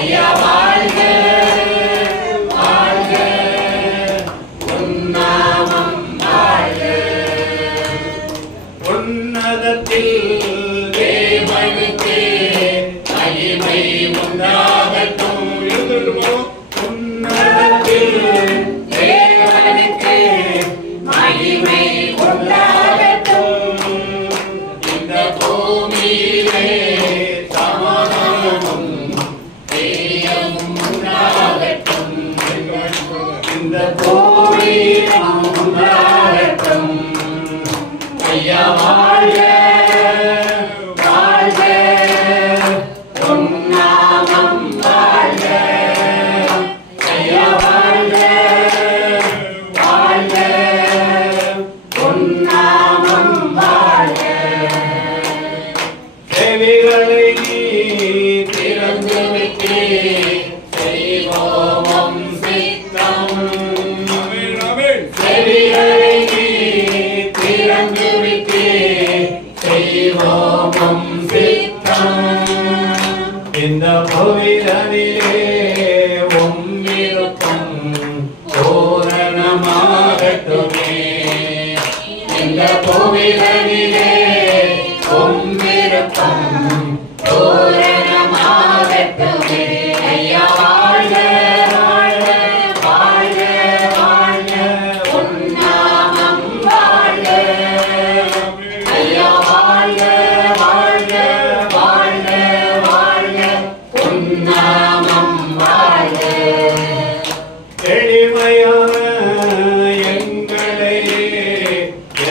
ஐயா வாழ்க வாழ்க உன்னாமம் வாழ்க உன்னதத்தில் தேவனுக்கு மகிமை உண்டாகட்டும் உன்னதத்தில் தேவனுக்கு மகிமை உண்டாகட்டும் இந்த பூமியிலே சமாதானமும் பிரியமும் உண்டாகட்டும் இந்த பூமியிலே உண்டாகட்டும் ஐயா வாழ்க வாழ்க உன்னாமம் வாழ்க ஐயா வாழ்க வாழ்க உன்னாமம் வாழ்க செவிகளை திறந்து விட்டு செய்வோம் சித்தம் செவிகளை திறந்து விட்டு செய்வோம் சித்தம் இந்த புவிதனிலே விருப்பம் பூரணமாகட்டுமே இந்த புவிதனிலே விருப்பம் பூரணமாகட்டுமே ஐயா வாழ்க வாழ்க வாழ்க வாழ்க உன்னாமம் வாழ்க ஐயா வாழ்க வாழ்க வாழ்க வாழ்க உன்னாமம் வாழ்க எளிமையான எங்களை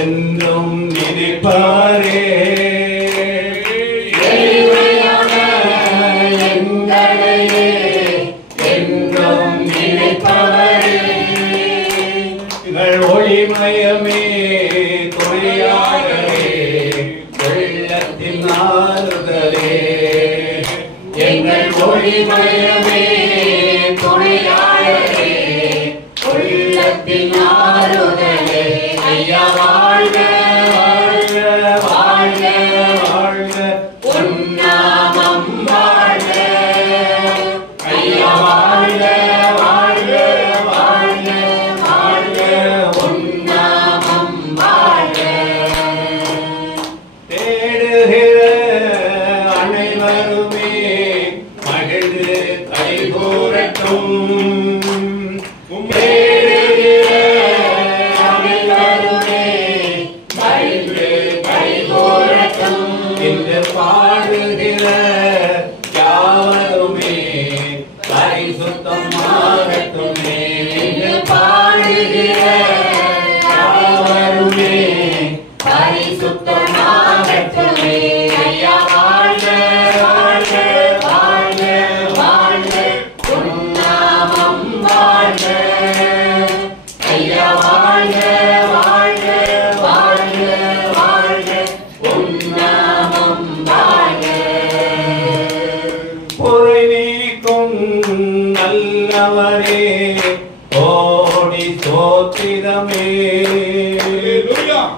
என்றும் நினைப்பாரே எளிமையான எங்களை என்றும் நினைப்பவரே எங்கள் ஒளிமயமே துணையாளரே வெள்ளத்தின் ஆறுதலே எங்கள் ஒளிமயமே துணையாளரே உள்ளத்தின் ஆறுதலே ஐயா வாழ்க வாழ்க வாழ்க வாழ்க உன்னாமம் வாழ்க ஐயா வாழ்க வாழ்க வாழ்க வாழ்க உன்னாமம் வாழ்க தேடுகிற அனைவருமே மகிழ்ந்து கைகூரட்டும் தேடுகிற அனைவருமே மகிழ்ந்து கைகூரட்டும் என்று பாடுகிற யாவருமே பரிசுத்தமாகட்டுமே என்று பாடுகிற யாவருமே பரிசுத்தமாகட்டுமே ஐயா வாழ்க வாழ்க வாழ்க வாழ்க உன்னாமம் வாழ்க ஐயா வாழ்க வாழ்க வாழ்க வாழ்க உன்னாமம் வாழ்க பொறை நீக்கும் நல்லவரே கோடி ஸ்தோத்திரமே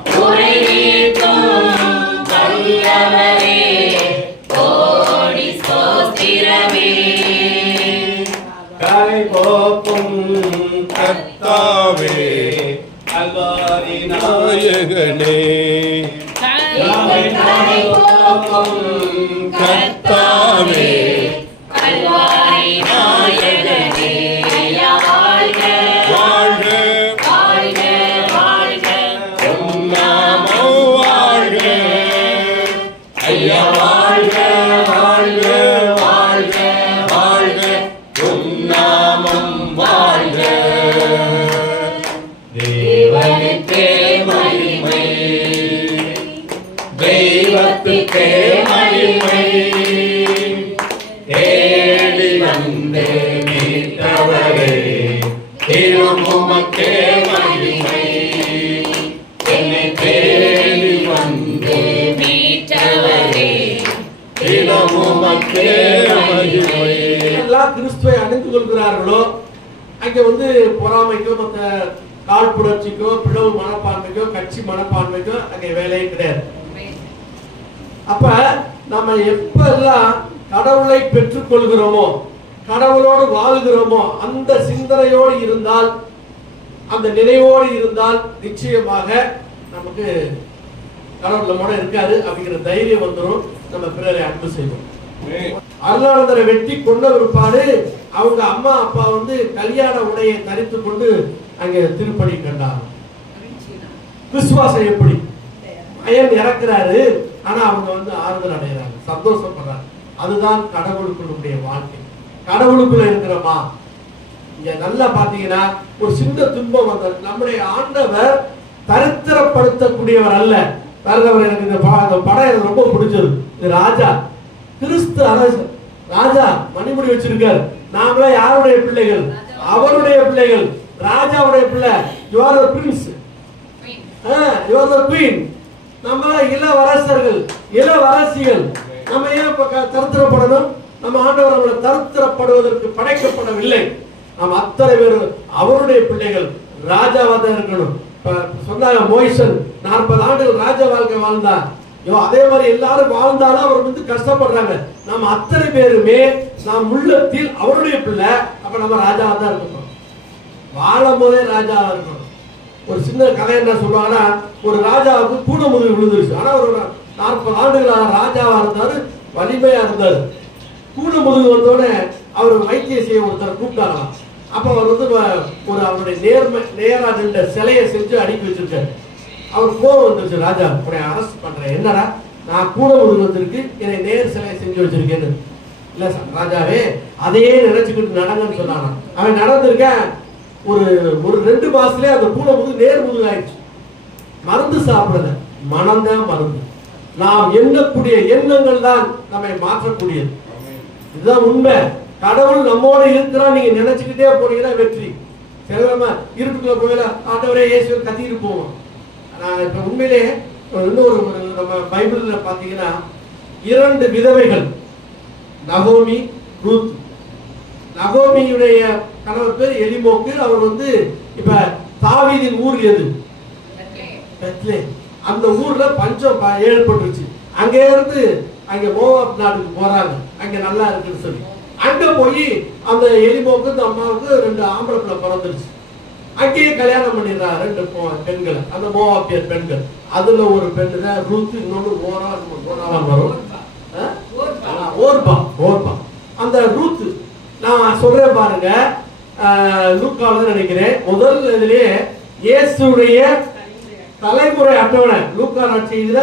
பொறை நீக்கும் நல்லவரே கோடி ஸ்தோத்திரமே கரை போக்கும் கர்த்தாவே அல்வாரி நாயகனே கரை போக்கும் கர்த்தாவே அல்வாரி நாயகனே ஐயா வாழ்க வாழ்க வாழ்க வாழ்க உன்னாமம் வாழ்க ஐயா வாழ்க வாழ்க வாழ்க வாழ்க உன்னாமம் வாழ்க தேவனுக்கே மகிமை தெய்வத்துக்கே மகிமை தேடி வந்து மீட்டவரே திருமுகக்கே மகிமை என்னை தேடி வந்து மீட்டவரே திருமுகக்கே மகிமை எல்லாம் கிறிஸ்துவை அணிந்து கொள்கிறார்களோ அங்க வந்து பொறாமைக்கோ மற்ற காழ்ப்புணர்ச்சிக்கோ பிளவு மனப்பான்மைக்கோ கட்சி மனப்பான்மைக்கோ அங்க வேலையே கிடையாது. அப்ப நம்ம எப்பெல்லாம் கடவுளை பெற்றுக் கொள்கிறோமோ கடவுளோடு வாழ்கிறோமோ அந்த சிந்தனையோடு இருந்தால், அந்த நினைவோடு இருந்தால் நிச்சயமாக நமக்கு கடவுள் நம்மோட இருக்காரு அப்படிங்கிற தைரியம் வந்துடும். நம்ம பிறரை அன்பு செய்வோம். அருளானந்தரை வெட்டி கொண்ட பிற்பாடு அவங்க அம்மா அப்பா வந்து கல்யாண உடையை தரித்து கொண்டு அங்கே திருப்பணி கண்டாங்க. விசுவாசம் எப்படி? மயன் இறக்குறாரு, ஆனா அவங்க வந்து ஆறுதல் அடைகிறாங்க, சந்தோஷப்படுறாங்க. அதுதான் கடவுளுக்குள்ளுடைய வாழ்க்கை. கடவுளுக்குள்ள இருக்கிறோமா? இங்க நல்லா பாத்தீங்கன்னா ஒரு சின்ன துன்பம் வந்தது. நம்முடைய ஆண்டவர் தரித்திரப்படுத்தக்கூடியவர் அல்ல. எனக்கு இந்த படம் எனக்கு ரொம்ப பிடிச்சது. இது ராஜா, கிறிஸ்து அரசு ராஜா மணிமுடி வச்சிருக்காரு. நாமளா யாருடைய பிள்ளைகள்? அவருடைய பிள்ளைகள், ராஜாவுடைய பிள்ளை. You are the Prince, you are the queen. நம்ம இளவரசர்கள், இளவரசிகள். நம்ம ஏன் தரித்திரப்படணும்? நம்ம ஆண்டவர் நம்மளை தரித்திரப்படுவதற்கு படைக்கப்படவில்லை. நாம் அத்தனை பேர் அவருடைய பிள்ளைகள். ராஜாவா தான் இருக்கணும். சொன்னாங்க மோய்சன் 40 ஆண்டுகள் ராஜ வாழ்க்கை வாழ்ந்தார். அதே மாதிரி எல்லாரும் வாழ்ந்தாலும் அவர் வந்து கஷ்டப்படுறாங்க. நம்ம அத்தனை பேருமே நாம் உள்ளத்தில் அவருடைய பிள்ளை. அப்ப நம்ம ராஜாவா தான் இருக்கணும். வாழும் போதே ராஜாவா இருக்கணும். ஒரு சின்ன கதை என்ன சொல்லுவாங்கன்னா, ஒரு ராஜாவுக்கு கூட முதுகு விழுந்துருச்சு. ஆனா ஒரு 40 ஆண்டுகளாக ராஜாவா இருந்தாரு, வலிமையா இருந்தாரு. கூட முதுகு வந்தோடனே அவர் வைத்தியம் செய்ய ஒருத்தர் கூப்பிட்டாங்களாம். அப்ப அவர் வந்து ஒரு அவருடைய நேரா நின்ற சிலையை செஞ்சு அடுக்கி வச்சிருக்காரு. அவர் கோவம் வந்துருச்சு, ராஜா உன்னை அரெஸ்ட் பண்றேன். என்னடா, நான் கூட முதுகு வந்திருக்கு, என்னை நேர் சிலையை செஞ்சு வச்சிருக்கேன்னு. இல்ல சார் ராஜாவே, அதையே நினைச்சுக்கிட்டு நடங்கன்னு சொன்னாங்க. அவன் நடந்திருக்க ஒரு 2 மாசத்துலயே அந்த கூட முதுகு நேர் முதுகு ஆயிடுச்சு. மருந்து சாப்பிடல, மனம்தான் மருந்து. நாம் எண்ணக்கூடிய எண்ணங்கள் தான் நம்மை மாற்றக்கூடியது. இதுதான் உண்மை. கடவுள் நம்மோட இருக்கிறான் நீங்க நினைச்சுக்கிட்டே போனீங்கன்னா வெற்றி. சிலமா இருட்டுக்குள்ள போயில ஆண்டவரே இயேசு கத்திட்டு போவோம். நான் இப்ப உண்மையிலே இன்னொரு நம்ம பைபிள்ல பாத்தீங்கன்னா 2 விதவைகள், நகோமி, ரூத். நகோமியுடைய கணவர் பேர் எலிமோக்கு. அவர் வந்து இப்ப தாவீதின் ஊர் எது? பெத்லேம். அந்த ஊர்ல பஞ்சம் ஏற்பட்டுருச்சு. அங்க இருந்து அங்க மோவாப் நாட்டுக்கு போறாங்க, அங்க நல்லா இருக்குன்னு சொல்லி. அங்க போய் அந்த எலிமோக்கு இந்த அம்மாவுக்கு 2 ஆம்பளை பிள்ளை பிறந்துருச்சு. அங்கேயே கல்யாணம் பண்ணிடுறாங்க 2 பெண்களை, அந்த மோவாபியர் பெண்கள். அதுல ஒரு பெண்ணு தான் ரூத், இன்னொன்று ஓராவா வரும், ஓர்பா. அந்த ரூத் நான் சொல்றேன் பாருங்க, லூக்கால நினைக்கிறேன் முதல் இதுலயே இயேசுடைய தலைமுறை அட்டவணை லூக்கா நற்செய்தியில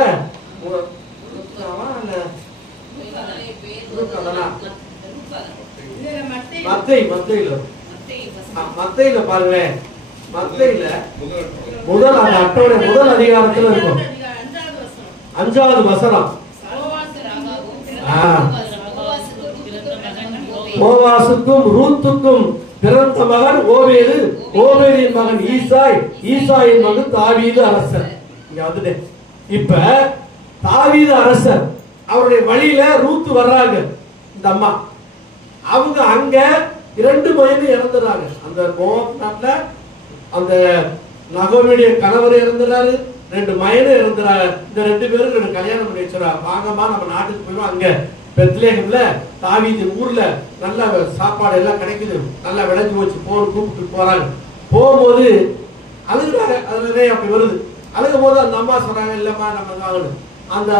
மத்தையில பாருங்களேன், மத்தையில முதல் அந்த அட்டவணை முதல் அதிகாரத்துல இருக்கும் 5வது வசனம். போவாசுக்கும் ரூத்துக்கும் பிறந்த மகன் ஓபேது, ஓபேதின் மகன் ஈசாய், ஈசாயின் மகன் தாவீது அரசர். இங்க வந்துட்டு இப்ப தாவீது அரசர் அவருடைய வழியில ரூத்து வர்றாங்க. இந்த அம்மா அவங்க அங்க 2 மகன் இறந்துறாங்க. அந்த மோவாப் நாட்டுல அந்த நகோமியுடைய கணவர் இறந்துறாரு, 2 மகன் இறந்துறாங்க. இந்த 2 பேரும் 2 கல்யாணம் பண்ணி வச்சுறாங்க. வாங்கம்மா நம்ம நாட்டுக்கு போயிடும். அங்க பெத்லேஹேம்ல தாவீதின் ஊர்ல நல்ல சாப்பாடு எல்லாம் கிடைக்குது, நல்லா விளைஞ்சு போச்சு, கூப்பிட்டு போறாங்க. போகும்போது அழுகுறாங்க. அதுல அப்படி வருது. அழுகும் போது அந்த அம்மா சொல்றாங்க, இல்லம்மா நம்ம வாங்கணும். அந்த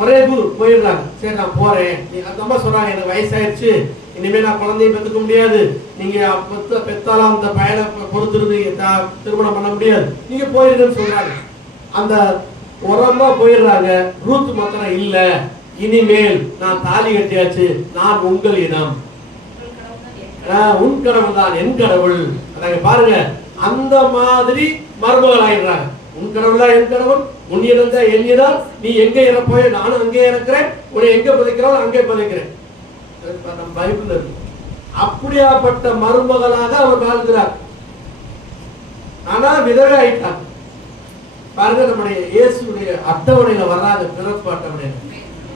ஒரே போயிடுறாங்க. சரி நான் போறேன். அந்த அம்மா சொல்றாங்க, எனக்கு வயசாயிருச்சு, இனிமே நான் குழந்தைய பெற்றுக்க முடியாது, நீங்க பெத்தாலும் அந்த பையனை பொறுத்திருந்து திருமணம் பண்ண முடியாது, நீங்க போயிருங்கன்னு சொல்றாங்க. அந்த உரமா போயிடுறாங்க. ரூத் மாத்திரம் இல்ல, இனிமேல் நான் தாலி கட்டியாச்சு, நான் உங்கள் இனம், உன் கடவுள் தான் என் கடவுள். பாருங்க, அந்த மாதிரி மருமகள் ஆயிடுறாங்க. உன் கடவுள் தான் என் கடவுள், உன் இனம் தான் என் இனம், நீ எங்க இறப்போய நானும் அங்கே இறக்குறேன், உன்னை எங்க புதைக்கிறோம் அங்கே புதைக்கிறேன். நம்ம பைபிள் இருக்கு. அப்படியாப்பட்ட மருமகளாக அவர் வாழ்கிறார். ஆனா விதவை ஆயிட்டார். பாருங்க, நம்முடைய இயேசுடைய அட்டவணையில வராத பிறப்பு அட்டவணையில.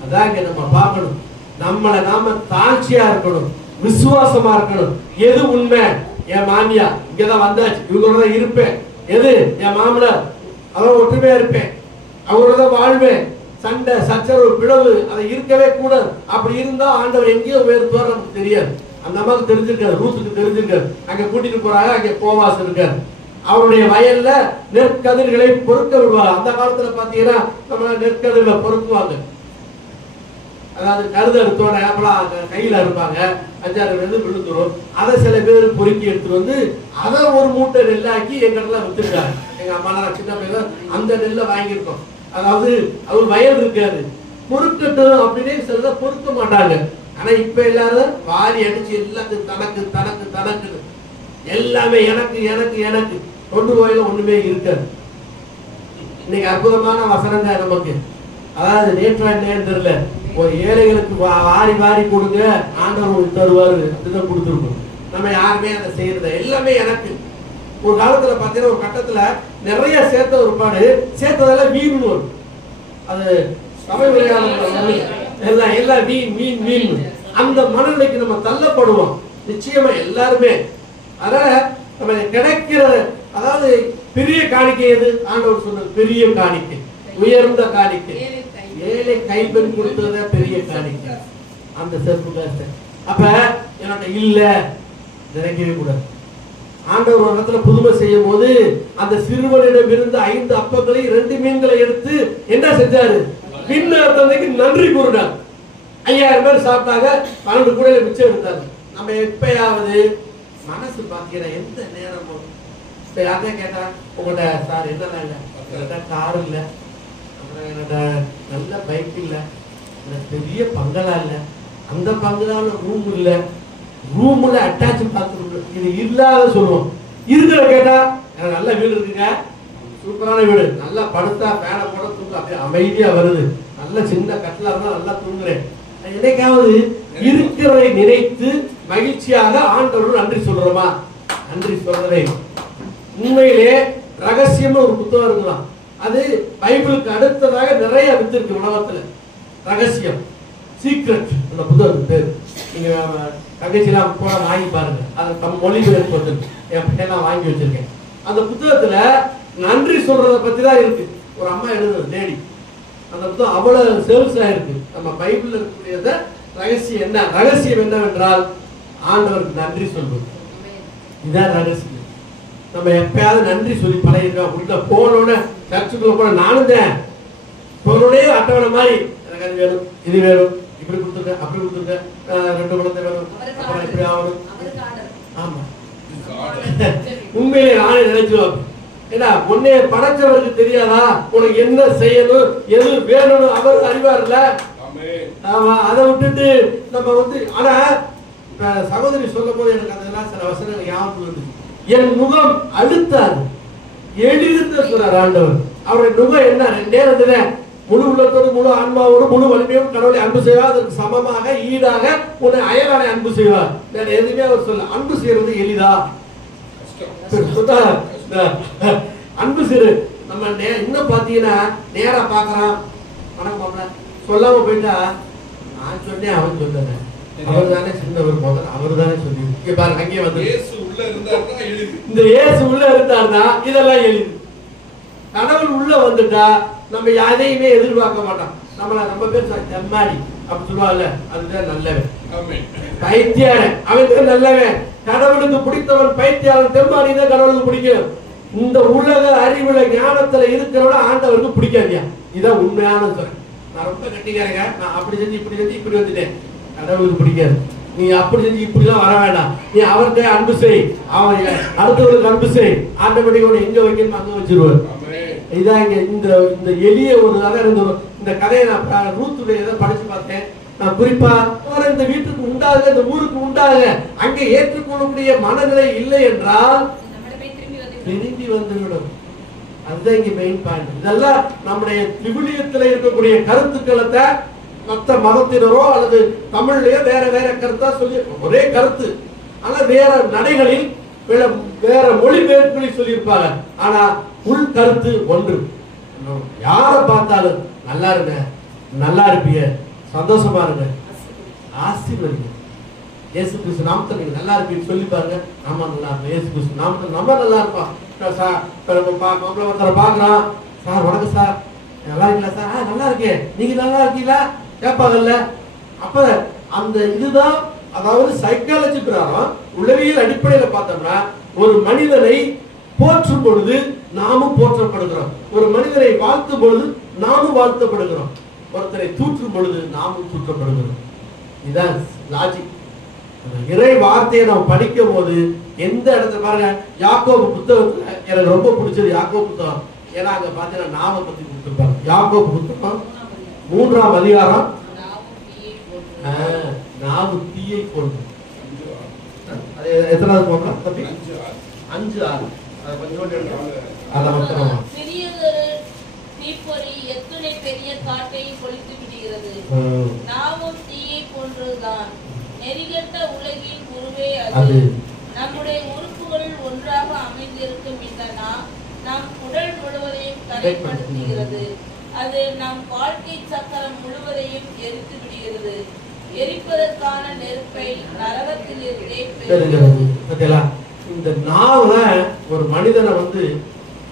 அதான் இங்க நம்ம பார்க்கணும். நம்மளை நாம தாழ்ச்சியா இருக்கணும், விசுவாசமா இருக்கணும். எது உண்மை? என் மாமியா இங்கதான் வந்தாச்சு, இவங்களோட தான் இருப்பேன். எது என் மாமனார், அவன் ஒற்றுமையா இருப்பேன், அவங்களோட தான் வாழ்வேன். சண்டை சச்சரவு பிளவு அதை இருக்கவே கூடாது. அப்படி இருந்தா ஆண்டவர் எங்கேயோ உயர்த்துவார் நமக்கு தெரியாது. அந்த அம்மாவுக்கு தெரிஞ்சிருக்காரு, ரூத்துக்கு தெரிஞ்சிருக்காரு. அங்க கூட்டிட்டு போறாங்க, அங்க போவாஸ் இருக்காரு. அவருடைய வயல்ல நெற்கதிர்களை பொறுக்க விடுவாங்க. அந்த காலத்துல பாத்தீங்கன்னா நம்ம நெற்கதிர்களை பொறுக்குவாங்க. அதாவது கருது எடுத்தோட கையில இருப்பாங்க, 5-6 விழுந்துரும். அதை சில பேர் பொறுக்கி எடுத்துட்டு வந்து அதை ஒரு மூட்டை நெல்லாக்கி எங்கெல்லாம் வித்துருக்காங்க. எங்க அம்மா சின்ன பையல அந்த நெல்லை வாங்கியிருக்கோம். அதாவது அவர் வயல் இருக்காது, பொறுக்கட்டும் அப்படின்னு சில பொறுக்க மாட்டாங்க. ஆனா இப்ப எல்லாரும் வாரி அடிச்சு எல்லாத்துக்கும் தனக்கு தனக்கு தனக்கு எல்லாமே எனக்கு எனக்கு எனக்கு கொண்டு போயில ஒண்ணுமே இருக்காது. இன்னைக்கு அற்புதமான வசனம் தான் நமக்கு. அதாவது நேற்றா என்னன்னு தெரியல, ஒரு ஏழைகளுக்கு வாரி வாரி கொடுங்க, ஆண்டவர் தருவாரு அப்படிதான் கொடுத்துருக்கோம். நம்ம யாருமே அதை செய்யறத எல்லாமே எனக்கு. ஒரு காலத்துல பாத்தீங்கன்னா ஒரு கட்டத்துல நிறைய சேர்த்த ஒருபாடு சேர்த்ததெல்லாம் மீன் வரும். அது சபை விளையாடு எல்லாம் எல்லாம் மீன் மீன் மீன் அந்த மனநிலைக்கு நம்ம தள்ளப்படுவோம் நிச்சயமா எல்லாருமே. அதனால நம்ம கிடைக்கிற அதாவது பெரிய காணிக்கை எது? ஆண்டவர் சொன்னது பெரிய காணிக்கை, உயர்ந்த காணிக்கை. ஏழை கைப்பெண் கொடுத்தத பெரிய காணிக்கை அந்த செருப்பு காசு. அப்ப என்னோட இல்ல நினைக்கவே கூடாது. ஆண்டவர் ஒரு இடத்துல புதுமை செய்யும் போது அந்த சிறுவனிடம் இருந்து 5 அப்பங்களையும் 2 மீன்களை எடுத்து என்ன செஞ்சாரு? பின்னக்கு நன்றி கூறினார். 5000 பேர் சாப்பிட்டாங்க, 12 கூடையில மிச்சம் எடுத்தாங்க. நம்ம எப்பயாவது மனசு பாத்தீங்கன்னா எந்த நேரமும் இப்ப யார்தான் கேட்டா உங்கள்ட்ட சார் என்னதான் இல்ல, என்கிட்ட கார் இல்ல, என்கிட்ட நல்ல பைக் இல்ல, எனக்கு பெரிய பங்களா இல்ல, அந்த பங்களால ரூம் இல்ல, ரூம்ல அட்டாச் பாத்ரூம் இது இல்லாத சொல்லுவோம். இருக்கிற கேட்டா எனக்கு நல்ல வீடு இருக்குங்க, சூப்பரான வீடு, நல்லா படுத்தா பேனை போட தூங்க அப்படியே அமைதியா வருது, நல்ல சின்ன கட்டிலா இருந்தா நல்லா தூங்குறேன். என்னைக்காவது இருக்கிறதை நினைத்து மகிழ்ச்சியாக ஆண்டவரோடு நன்றி சொல்றோமா? நன்றி சொல்றதே உண்மையிலே ரகசியம் ஒரு புத்தகம் இருக்கலாம். அது பைபிளுக்கு அடுத்ததாக நிறைய வித்திருக்கு உலகத்துல. ரகசியம், சீக்ரெட் அந்த புத்தகத்துக்கு பேரு. நீங்க தங்கச்சிலாம் போட வாங்கி பாருங்க, அது தம் மொழிபெயர்ப்பு வந்து என் பையன் வாங்கி வச்சிருக்கேன். அந்த புத்தகத்துல நன்றி சொல்றத பத்தி தான் இருக்கு. ஒரு அம்மா எழுதுறது லேடி, அந்த புத்தகம் அவ்வளவு சேல்ஸ் ஆயிருக்கு. நம்ம பைபிள்ல இருக்கக்கூடியத ரகசியம் என்ன? ரகசியம் என்னவென்றால் ஆண்டவருக்கு நன்றி சொல்வது. இதான் ரகசியம். நம்ம எப்பயாவது நன்றி சொல்லி பழகிருக்கோம். அப்படின்னா போனோட சர்ச்சுக்குள்ள போன நானும் தான் போனோடே அட்டவணை மாதிரி எனக்கு அது வேணும், இது வேணும், இப்படி கொடுத்துருக்க, அப்படி கொடுத்துருக்க, 2 குழந்தை வேணும், அப்புறம் இப்படி ஆகணும். ஆமா, உண்மையிலே நானே நினைச்சுவோம். ஏன்னா உன்னைய படைச்சவருக்கு தெரியாதா உனக்கு என்ன செய்யணும், எது வேணும்னு அவர் அறிவார்ல. ஆமா, அதை விட்டுட்டு நம்ம வந்து ஆனா சகோதரி சொல்லும் போது எனக்கு அதெல்லாம் சில வசனங்கள் ஞாபகம் வந்து, என் முகம் அழுத்தாது எளிதிருந்த சொல்றார் ஆண்டவர். அவருடைய முகம் என்ன? 2 முழு உள்ளத்தோடு முழு ஆன்மாவோடு முழு வலிமையோடு கடவுளை அன்பு செய்வார், அதற்கு சமமாக ஈடாக உன்னை அயலானை அன்பு செய்வார். வேற எதுவுமே அவர் சொல்ல. அன்பு செய்யறது எளிதா? அன்பு சிறு நம்ம இன்னும் பாத்தீங்கன்னா நேரா பாக்குறான், வணக்கம் சொல்லாம போயிட்டா நான் சொன்னேன் அவன் சொன்னேன், அவர் தானே சின்னவர் முதல், அவர் தானே சொல்லி பாருங்க. அங்கே வந்து இந்த இயேசு உள்ள இருந்தார்னா இதெல்லாம் எளிது. கடவுள் உள்ள வந்துட்டா நம்ம யாரையுமே எதிர்பார்க்க மாட்டோம். நம்ம பேர் செம்மாடி அப்படி சொல்லுவாங்கல்ல, அதுதான் நல்லவன். பைத்தியாரன் அவன் நல்லவன். கடவுளுக்கு பிடித்தவன் பைத்தியாரன், தெம்மாடி தான் கடவுளுக்கு பிடிக்கும். இந்த உலக அறிவுல ஞானத்துல இருக்கிறவன ஆண்டவருக்கு பிடிக்காதியா. இதான் உண்மையான சொல்ல. நான் ரொம்ப கட்டிக்காரங்க, நான் அப்படி செஞ்சு இப்படி செஞ்சு இப்படி வந்துட்டேன், கடவுளுக்கு பிடிக்காது. நீ அப்படி செஞ்சு இப்படிலாம் வர வேண்டாம், நீ அவர்கிட்ட அன்பு செய், அவன் அடுத்தவர்களுக்கு அன்பு செய், ஆட்டோமேட்டிக்கா எங்க வைக்கணும் அங்க வச்சிருவார். இதான் இங்க இந்த எளிய ஒரு இந்த கதையை நான் ரூத்துடைய படிச்சு பார்த்தேன். நான் குறிப்பா இந்த வீட்டுக்கு உண்டாக, இந்த ஊருக்கு உண்டாக அங்க ஏற்றுக்கொள்ளக்கூடிய மனநிலை இல்லை என்றால் திரும்பி வந்துவிடும். அதுதான் இங்க மெயின் பாயிண்ட். இதெல்லாம் நம்முடைய விவிலியத்தில் இருக்கக்கூடிய கருத்துக்களை மற்ற மதத்தினரோ அல்லது தமிழ்லயோ வேற வேற கருத்தா சொல்லி ஒரே கருத்து, ஆனா வேற நடைகளில் வேற மொழிபெயர்ப்புகளில் சொல்லியிருப்பாங்க. ஆனா உள் கருத்து ஒன்று. யாரை பார்த்தாலும் நல்லா இருங்க, நல்லா இருப்பீங்க, சந்தோஷமா இருங்க, ஆசீர்வதிங்க, இயேசு கிறிஸ்து நாமத்தில் நீங்க நல்லா இருப்பீங்கன்னு சொல்லி பாருங்க. ஆமா நல்லா இருப்போம், இயேசு கிறிஸ்து நாமத்தில் நம்ம நல்லா இருப்போம். ஒருத்தரை பாக்குறான், சார் வணக்கம் சார், நல்லா இருக்கீங்களா சார்? நல்லா இருக்கேன், நீங்க நல்லா இருக்கீங்களா கேட்பாங்கல்ல. அப்ப அந்த இதுதான் அதாவது சைக்காலஜி பிரகாரம் உளவியல் அடிப்படையில பார்த்தோம்னா ஒரு மனிதனை போற்றும் பொழுது நாமும் போற்றப்படுகிறோம், ஒரு மனிதனை வாழ்த்தும் பொழுது நாமும் வாழ்த்தப்படுகிறோம், ஒருத்தரை தூற்றும் பொழுது நாமும் தூற்றப்படுகிறோம். இதுதான் லாஜிக். இறை வார்த்தையை நாம் படிக்கும் போது எந்த இடத்துல பாருங்க, யாக்கோபு புத்தகத்துல எனக்கு ரொம்ப பிடிச்சது யாக்கோபு புத்தகம். ஏன்னா அங்க பாத்தீங்கன்னா நாம பத்தி கொடுத்துருப்பாங்க. யாக்கோபு புத்தகம் 3ஆம் அதிகாரம், நாவு தீயை போன்று. அது எத்தனாவது போகலாம் தம்பி? 5:6. அது கொஞ்சம் அதை மட்டும் தீப்பொறி எத்துணை பெரிய காட்டை கொளுத்து விடுகிறது. நாமும் தீயை போன்றுதான். நெறிகட்ட உலகின் உருவே அது. நம்முடைய உறுப்புகளில் ஒன்றாக அமைந்திருக்கும் இந்த நம் உடல் முழுவதையும் கரைப்படுத்துகிறது. அது நம் வாழ்க்கை சக்கரம் முழுவதையும் எரித்து விடுகிறது. எரிப்பதற்கான நெருப்பை நரகத்திலிருந்தே பெறுகிறது. இந்த நாவுல ஒரு மனிதனை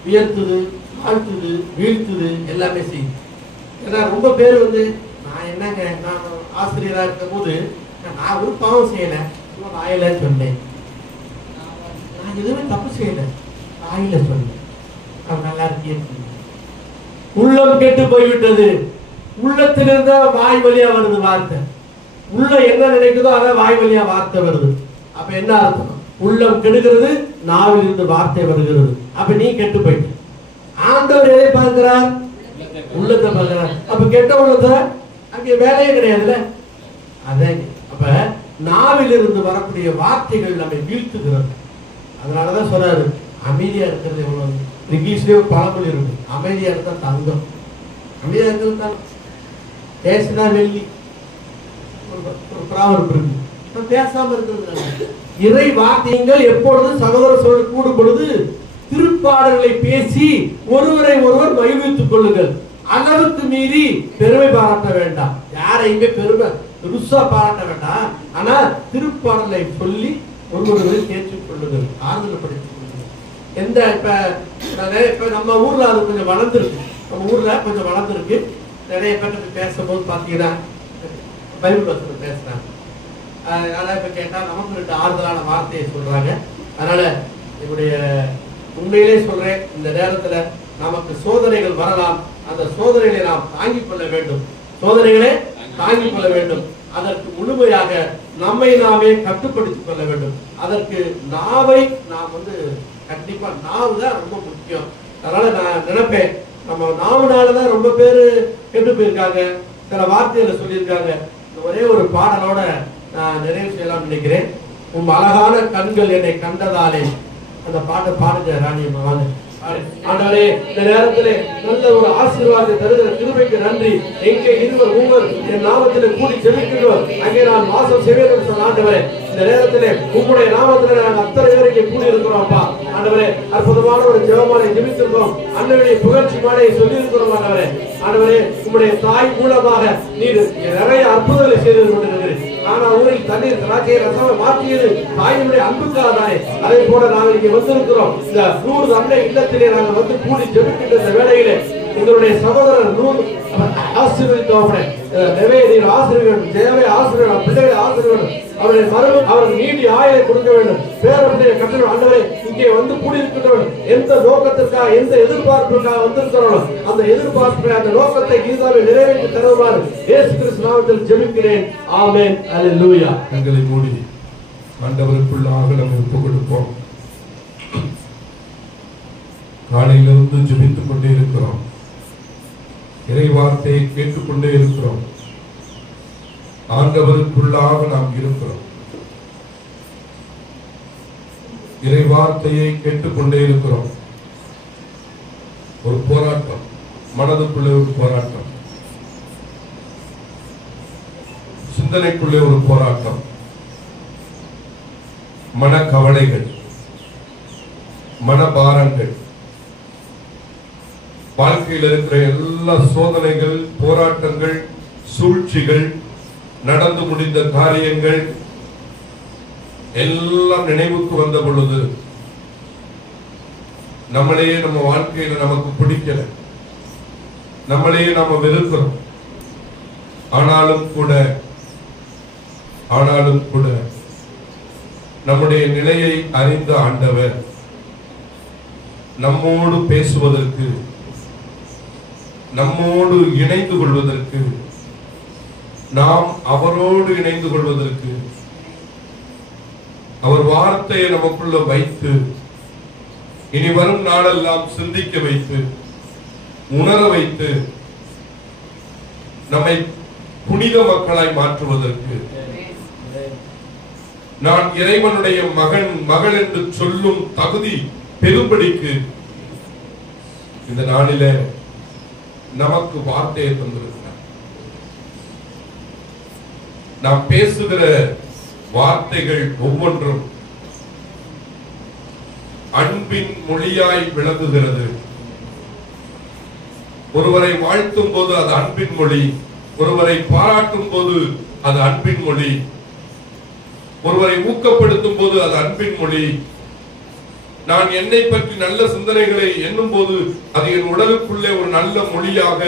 உயர்த்துது, வாழ்த்துது, வீழ்த்துது, எல்லாமே செய்யுது. ஏன்னா ரொம்ப பேர் நான் என்னங்க, நான் ஆசிரியரா இருக்கும் போது நான் ஒரு பாவம் செய்யல, வாயில சொன்னேன், நான் எதுவுமே தப்பு செய்யல, வாயில சொன்னேன், அவன் நல்லா இருக்கேன். உள்ளம் கெட்டு போய்விட்டது. உள்ளத்திலிருந்தா வாய் வழியா வருது வார்த்தை. உள்ள என்ன நினைக்குதோ அதான் வாய் வழியா வார்த்தை வருது. அப்ப என்ன அர்த்தம்? உள்ளம் கெடுகிறது, நாவில் இருந்து வார்த்தை வருகிறது. அப்ப நீ கெட்டு போயிட்ட. ஆண்டவர் எதை பார்க்கிறார்? உள்ளத்தை பார்க்கிறார். அப்ப கெட்ட உள்ளத்தை அங்கே வேலையே கிடையாதுல்ல. அதான் அப்ப நாவில் இருந்து வரக்கூடிய வார்த்தைகள் நம்மை வீழ்த்துகிறது. அதனாலதான் சொல்றாரு அமைதியா இருக்கிறது எவ்வளவு. இங்கிலீஷ்லயே பழமொழி இருக்கு, அமைதியா இருந்தா தங்கம். அமைதியா இருக்கிறது தங்கம், பேசினா வெள்ளி. ஒரு பிராவர்பு இருக்கு, பேசாம இருக்கிறது. இறை வார்த்தைகள் எப்பொழுது சகோதர கூடும் பொழுது திருப்பாடல்களை பேசி ஒருவரை ஒருவர் மகிழ்வித்துக் கொள்ளுங்கள். அளவுக்கு மீறி பெருமை பாராட்ட வேண்டாம். யாரையுமே பெருமை பெருசா பாராட்ட வேண்டாம். ஆனா திருப்பாடலை சொல்லி ஒருவரை ஏற்றுக் கொள்ளுங்கள், ஆறுதல் படுத்திக் கொள்ளுங்கள். எந்த இப்ப நம்ம ஊர்ல அது கொஞ்சம் வளர்ந்துருக்கு. நம்ம ஊர்ல கொஞ்சம் வளர்ந்துருக்கு. நிறைய பேர் பேசும்போது பாத்தீங்கன்னா பைபிள் வசனம் பேசுறாங்க. அதனால இப்ப கேட்டா நமக்கு 2 ஆறுதலான வார்த்தையை சொல்றாங்க. அதனால என்னுடைய உண்மையிலே சொல்றேன், இந்த நேரத்துல நமக்கு சோதனைகள் வரலாம். அந்த சோதனைகளை நாம் தாங்கிக் கொள்ள வேண்டும். சோதனைகளை தாங்கிக் கொள்ள வேண்டும். அதற்கு முழுமையாக நம்மை நாமே கட்டுப்படுத்திக் கொள்ள வேண்டும். அதற்கு நாவை நாம் கண்டிப்பா நாவு தான் ரொம்ப முக்கியம். அதனால நான் நினைப்பேன், நம்ம நாவுனாலதான் ரொம்ப பேரு கெட்டு போயிருக்காங்க, சில வார்த்தைகளை சொல்லியிருக்காங்க. ஒரே ஒரு பாடலோட நான் நிறைவு செய்யலாம் நினைக்கிறேன். அழகான கண்கள் என்னை கண்டதாலே. அந்த பாட்டை பாடுங்க ராணியம்மா, வாங்க. ஆண்டவரே, இந்த நேரத்திலே நல்ல ஒரு ஆசீர்வாதத்தை தருகிற கிருபைக்கு நன்றி. எங்கே இருவர் மூவர் என் நாமத்திலே கூடி ஜெபிக்கிறோம், அங்கே நான் வாசம் செய்வேன் என்று சொன்ன ஆண்டவரே, இந்த நேரத்திலே உங்களுடைய நாமத்திலே நாங்கள் அத்தனை பேருக்கு கூடி இருக்கிறோம். அப்பா ஆண்டவரே, அற்புதமான ஒரு ஜெபமாலை ஜெபித்திருக்கிறோம். அண்ணனுடைய புகழ்ச்சி மாலையை சொல்லி இருக்கிறோம். ஆண்டவரே, ஆண்டவரே, உங்களுடைய தாய் மூலமாக நீர் நிறைய அற்புதங்களை செய்து கொண்டிருக்கிறேன். ஆனா ஊரில் தண்ணீர் திராட்சை ரசம் மாற்றியது தாயினுடைய அன்புக்காக தானே. அதே போல நாங்கள் இங்கே வந்திருக்கிறோம். இந்த 100 அன்னை இல்லத்திலே நாங்கள் கூடி ஜெபிக்கின்ற இந்த வேளையிலே எங்களுடைய சகோதரர் 100 ஆசீர்வதித்தவனே, நெவேதீர் ஆசீர்வதிக்கணும், தேவை ஆசீர்வதிக்கணும், பிள்ளைகளை ஆசீர்வதிக்கணும், அவருடைய மருமகன் அவருக்கு நீடி ஆயுளை கொடுக்க வேண்டும், பேரப்பிள்ளையை கட்டணும். ஆண்டவரே, இங்கே கூடி இருக்கின்றவன் எந்த நோக்கத்திற்காக, எந்த எதிர்பார்ப்புக்காக வந்திருக்கிறானோ அந்த எதிர்பார்ப்பை, அந்த நோக்கத்தை கீதாவை நிறைவேற்றி தருவார். இயேசு கிறிஸ்து நாமத்தில் ஜெபிக்கிறேன். ஆமென். அல்லேலூயா. எங்களை மூடி ஆண்டவருக்குள்ளாக நம்ம ஒப்புக் கொடுப்போம். காலையிலிருந்து ஜெபித்துக் கொண்டே இருக்கிறோம், இறை வார்த்தையை கேட்டுக்கொண்டே இருக்கிறோம், ஆண்டவருக்குள்ளாக நாம் இருக்கிறோம். இறை வார்த்தையை கேட்டுக்கொண்டே இருக்கிறோம். ஒரு போராட்டம், மனதுக்குள்ளே ஒரு போராட்டம், சிந்தனைக்குள்ளே ஒரு போராட்டம், மனக்கவலைகள், மனபாரங்கள், வாழ்க்கையில் இருக்கிற எல்லா சோதனைகள், போராட்டங்கள், சூழ்ச்சிகள், நடந்து முடிந்த காரியங்கள் எல்லாம் நினைவுக்கு வந்த பொழுது நம்மளையே நம்ம வாழ்க்கையில நமக்கு பிடிக்கல, நம்மளையே நாம வெறுக்கிறோம். ஆனாலும் கூட ஆனாலும் கூட நம்முடைய நிலையை அறிந்த ஆண்டவர் நம்மோடு பேசுவதற்கு, நம்மோடு இணைந்து கொள்வதற்கு, நாம் அவரோடு இணைந்து கொள்வதற்கு, அவர் வார்த்தையை நமக்குள்ள வைத்து இனி வரும் நாளெல்லாம் சிந்திக்க வைத்து, உணர வைத்து, நம்மை புனித மக்களாய் மாற்றுவதற்கு, நான் இறைவனுடைய மகன் மகள் என்று சொல்லும் தகுதி பெரும்படிக்கு இந்த நாளில நமக்கு வார்த்தையை தந்திருக்கிறார். நாம் பேசுகிற வார்த்தைகள் ஒவ்வொன்றும் அன்பின் மொழியாய் விளங்குகிறது. ஒருவரை வாழ்த்தும் போது அது அன்பின் மொழி, ஒருவரை பாராட்டும் போது அது அன்பின் மொழி, ஒருவரை ஊக்கப்படுத்தும் போது அது அன்பின் மொழி. நான் என்னை பற்றி நல்ல சிந்தனைகளை எண்ணும் போது அது என் உடலுக்குள்ளே ஒரு நல்ல மொழியாக,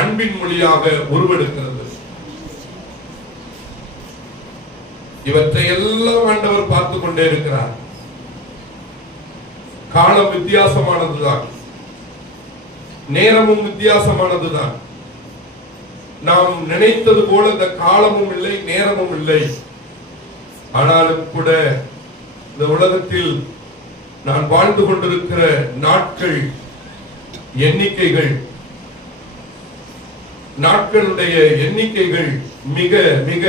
அன்பின் மொழியாக உருவெடுக்கிறது. இவற்றை எல்லாம் ஆண்டவர் பார்த்துக் கொண்டே இருக்கிறார். காலம் வித்தியாசமானதுதான், நேரமும் வித்தியாசமானதுதான். நாம் நினைத்தது போல இந்த காலமும் இல்லை, நேரமும் இல்லை. ஆனாலும் கூட இந்த உலகத்தில் நான் வாழ்ந்து கொண்டிருக்கிற நாட்கள், எண்ணிக்கைகள், நாட்களுடைய எண்ணிக்கைகள் மிக மிக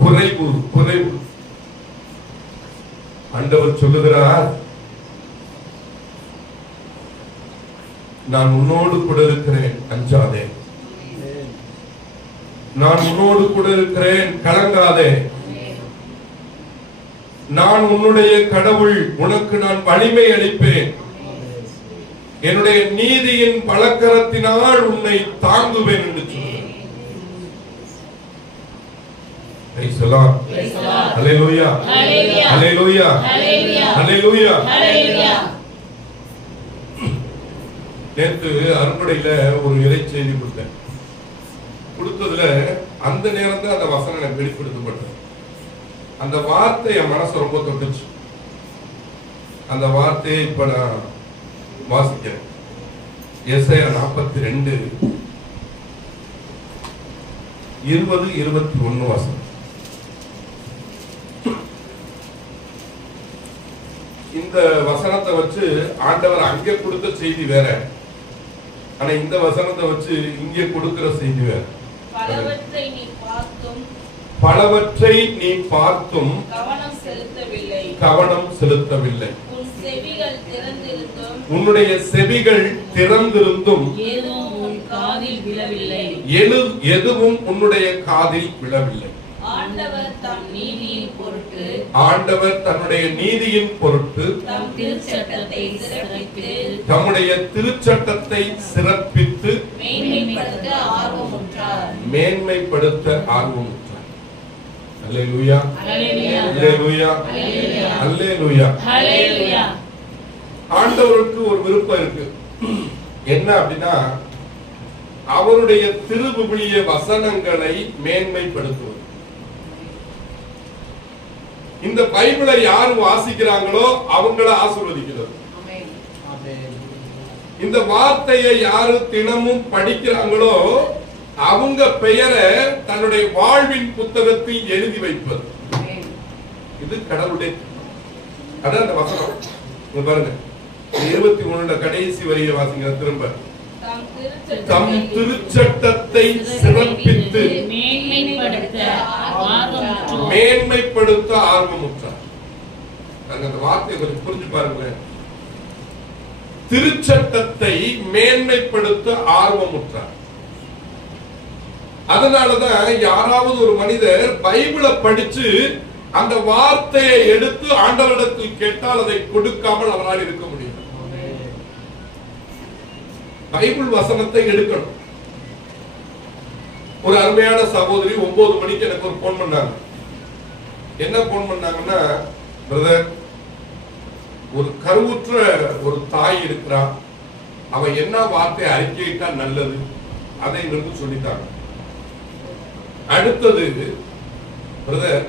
குறைவு குறைவு. ஆண்டவர் சொல்லுகிறார், நான் உன்னோடு கூட இருக்கிறேன், அஞ்சாதே. நான் உன்னோடு கூட இருக்கிறேன், கலங்காதே. நான் உன்னுடைய கடவுள், உனக்கு நான் வலிமை அளிப்பேன். என்னுடைய நீதியின் பலக்கரத்தினால் உன்னை தாங்குவேன் என்று சொல்கிறார். ஹல்லேலூயா, ஹல்லேலூயா, ஹல்லேலூயா. நேற்று அறுபடையில ஒரு இறை செய்தி கொடுத்ததுல அந்த நேரம் தான் அந்த வசனம் எனக்கு வெளிப்படுத்தப்பட்டது. அந்த வார்த்தை என் மனசு ரொம்ப தொட்டுச்சு. அந்த வார்த்தையை இப்ப நான் வாசிக்கிறேன். எசையா 42 20-21 வசனம். இந்த வசனத்தை வச்சு ஆண்டவர் அங்கே கொடுத்த செய்தி வேற, ஆனா இந்த வசனத்தை வச்சு இங்கே கொடுக்கிற செய்தி வேற. பலவற்றை நீ பார்த்தும் கவனம் செலுத்தவில்லை. உன்னுடைய செவிகள் திறந்திருந்தும் எதுவும் உன்னுடைய காதில் விழவில்லை. ஆண்டவர் தன்னுடைய நீதியின் பொருட்டு தம்முடைய திருச்சட்டத்தை சிறப்பித்து மேன்மைப்படுத்த ஆர்வமுற்றார். அல்லேலூயா, அல்லேலூயா, அல்லேலூயா. ஆண்டவருக்கு ஒரு விருப்பம் இருக்கு. என்ன அப்படின்னா, அவருடைய திருவிவிலிய வசனங்களை மேன்மைப்படுத்துவது. இந்த பைபிளை யாரு வாசிக்கிறாங்களோ அவங்கள ஆசீர்வதிக்கிறது. இந்த வார்த்தையை யாரு தினமும் படிக்கிறாங்களோ அவங்க பெயரை தன்னுடைய வாழ்வின் புத்தகத்தில் எழுதி வைப்பது. இது கடவுளுடைய, அதான் அந்த வசனம். பாருங்க, 23 கடைசி வரியை வாசிங்க திரும்ப. தம் திருச்சட்டத்தை சிறப்பித்து மேன்மைப்படுத்த ஆர்வமுற்றார். அந்த வார்த்தையை கொஞ்சம் புரிஞ்சு பாருங்களேன். திருச்சட்டத்தை மேன்மைப்படுத்த ஆர்வமுற்றார். அதனாலதான் யாராவது ஒரு மனிதர் பைபிளை படிச்சு அந்த வார்த்தையை எடுத்து ஆண்டவரிடத்தில் கேட்டால் அதை கொடுக்காமல் அவரால் இருக்க முடியும். பைபிள் வசனத்தை எடுக்கணும். ஒரு அருமையான சகோதரி 9 மணிக்கு எனக்கு ஒரு போன் பண்ணாங்க. என்ன போன் பண்ணாங்கன்னா, பிரதர், ஒரு கருவுற்ற ஒரு தாய் இருக்கிறா, அவ என்ன வார்த்தையை அறிக்கையிட்டா நல்லது, அதை எங்களுக்கு சொல்லிட்டாங்க. அடுத்தது, பிரதர்,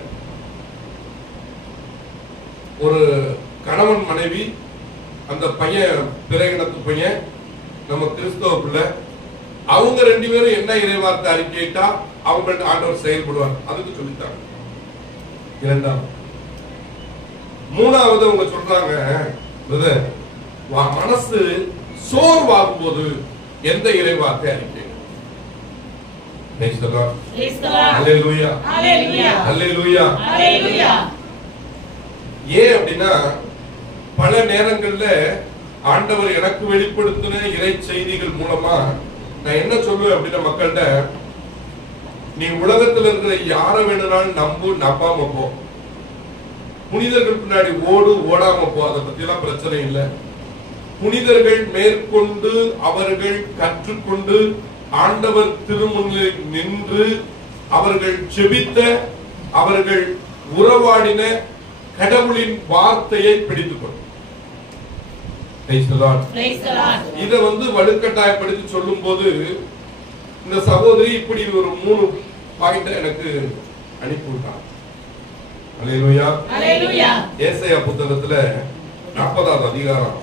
ஒரு கணவன் மனைவி, அந்த பையன் பிறகினத்து பையன், நம்ம கிறிஸ்தவ பிள்ளை, அவங்க 2 பேரும் என்ன இறைவார்த்தை அறிக்கையிட்டா அவங்கள்ட்ட ஆண்டவர் செயல்படுவார். அதுக்கு சொல்லித்தாங்க. 2வது. 3வது அவங்க சொல்றாங்க, மனசு சோர்வாகும் போது எந்த இறைவார்த்தை அறிக்கை. ஏன் அப்படின்னா, பல நேரங்கள்ல ஆண்டவர் எனக்கு வெளிப்படுத்தின இறை செய்திகள் மூலமா நான் என்ன சொல்லுவேன் அப்படின்னா, மக்கள்கிட்ட, நீ உலகத்துல இருக்கிற யாரை வேணும்னாலும் நம்பாம போ, புனிதர்கள் பின்னாடி ஓடாம போ, அதை பத்தி எல்லாம் பிரச்சனை இல்லை. புனிதர்கள் மேற்கொண்டு அவர்கள் கற்றுக்கொண்டு ஆண்டவர் திருமுன்னில் நின்று அவர்கள் ஜெபித்த, அவர்கள் உறவாடின கடவுளின் வார்த்தையை பிடித்துக் கொண்டு இத வலுக்கட்டாயப்படுத்தி சொல்லும் போது, இந்த சகோதரி இப்படி ஒரு 3 பாயிண்ட் எனக்கு அனுப்பி விட்டாங்க. அல்லேலூயா. ஏசாயா புத்தகத்துல 40வது அதிகாரம்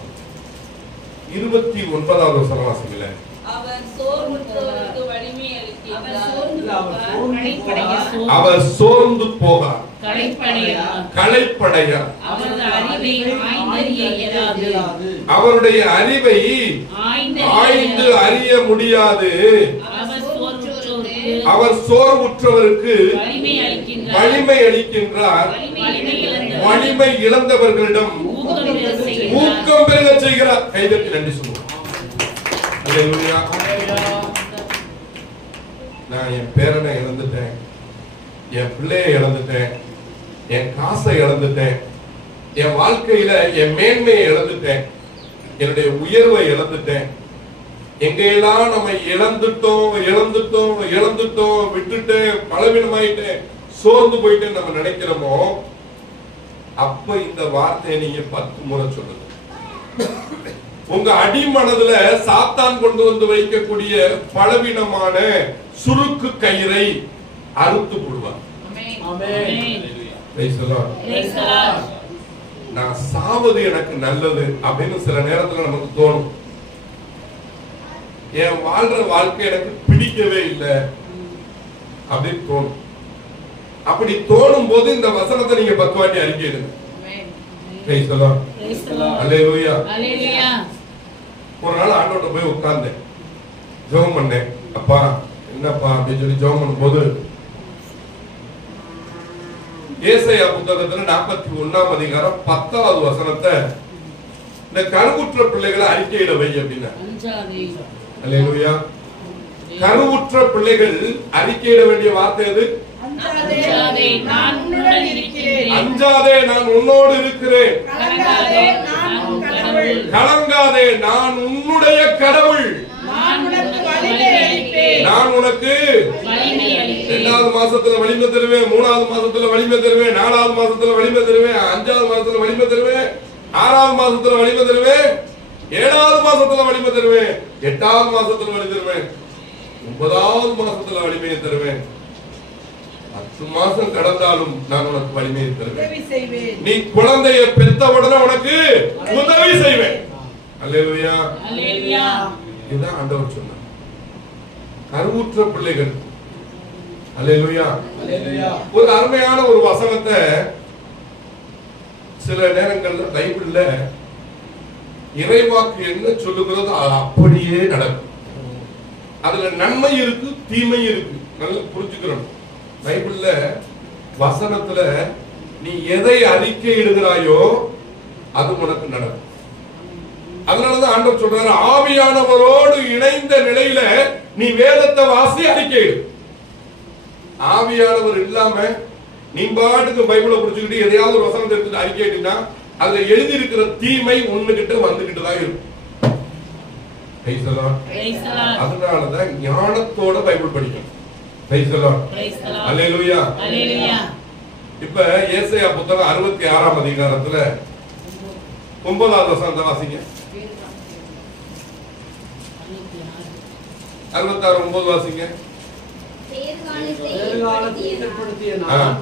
29வது வசனம் வாசிக்கல. அவர் சோர்வுற்றவருக்கு வலிமை அளிக்கிறார். அவர் சோர்ந்து போகார், களைப்படையார். அவருடைய அறிவை ஆய்ந்து அறிய முடியாது. அவர் சோர்வுற்றவருக்கு வலிமை அளிக்கின்றார். வலிமை இழந்தவர்களிடம் ஊக்கம் பெருக செய்கிறார். கைதட்டி நன்றி சொல்லுவோம். அல்லேலூயா. நான் என் பேரனை இழந்துட்டேன், என் பிள்ளையை இழந்துட்டேன், என் காசை இழந்துட்டேன், என் வாழ்க்கையில என் மேன்மையை இழந்துட்டேன், என்னுடைய உயர்வை இழந்துட்டேன். எங்கெல்லாம் நம்ம இழந்துட்டோம், விட்டுட்டேன், பலவீனமாயிட்டேன், சோர்ந்து போயிட்டேன் நம்ம நினைக்கிறோமோ, அப்ப இந்த வார்த்தையை நீங்க 10 முறை சொல்லுங்க. உங்க அடிமனதுல சாத்தான் கொண்டு வந்து வைக்கக்கூடிய பலவீனமான சுருக்கு கயிறை அறுத்து போடுவார். நான் சாவது எனக்கு நல்லது அப்படின்னு சில நேரத்துல நமக்கு தோணும். என் வாழ்ற வாழ்க்கை எனக்கு பிடிக்கவே இல்லை அப்படின்னு தோணும். அப்படி தோணும் போது இந்த வசனத்தை நீங்க 10 வாட்டி அறிக்கையிடுங்க. ஒரு நாள் ஆண்டோட்ட போய் உட்கார்ந்தேன், ஜெபம் பண்ணேன். அப்பா என்னப்பா அப்படின்னு சொல்லி ஜெபம் பண்ணும் போது, ஏசாயா புத்தகத்துல 41ஆம் அதிகாரம் 10வது வசனத்தை, இந்த கருவுற்ற பிள்ளைகளை அறிக்கையிட வை அப்படின்னா. அல்லேலூயா. கருவுற்ற பிள்ளைகள் அறிக்கையிட வேண்டிய வார்த்தை எது? அஞ்சாதே, நான் உன்னோடு இருக்கிறேன். கலங்காதே, நான் உன்னுடைய கடவுள். நான் உனக்கு 2வது மாசத்துல வலிமை தருவேன், 3வது மாசத்துல வலிமை தருவேன், 4வது மாசத்துல வலிமை தருவேன், 5வது மாசத்துல வலிமை தருவேன், 6வது மாசத்துல வலிமை தருவேன், 7வது மாசத்துல வலிமை தருவேன், 8வது மாசத்துல வலிமை தருவேன், 9வது மாசத்துல வலிமையை தருவேன். 10 மாசம் கடந்தாலும் நான் உனக்கு வலிமையை தருவேன். நீ குழந்தையை பெத்த உடனே உனக்கு உதவி செய்வேன். அல்லேலூயா. இதுதான் ஆண்டவர் சொன்னார். கருவுற்ற பிள்ளைகள். அல்லேலூயா. ஒரு அருமையான ஒரு வசனத்தை சில நேரங்கள்ல பைபிள்ல இறைவாக்கு என்ன சொல்லுகிறதோ அது அப்படியே நடக்கும். அதுல நன்மை இருக்கு, தீமை இருக்கு. நல்லா புரிஞ்சுக்கிறோம். பைபிள்ல வசனத்துல நீ எதை அறிக்கை இடுகிறாயோ அது உனக்கு நடக்கும். அதனாலதான் ஆண்டவர் சொல்றாரு, ஆவியானவரோடு இணைந்த நிலையில நீ வேதத்தை வாசி அறிக்கையிடு. ஆவியானவர் இல்லாம நீ பாட்டுக்கு பைபிளை புடிச்சுக்கிட்டு எதையாவது ஒரு வசனத்தை எடுத்துட்டு அறிக்கையிட்டா அதுல எழுதி இருக்கிற தீமை உன்னுகிட்ட வந்துகிட்டு தான் இருக்கும். அதனாலதான் ஞானத்தோட பைபிள் படிக்கணும். அல்லேலூயா. இப்ப ஏசாயா புத்தகம் 66ஆம் அதிகாரத்துல 9வது வசனத்தை வாசிங்க. 66:9 வாசிங்க.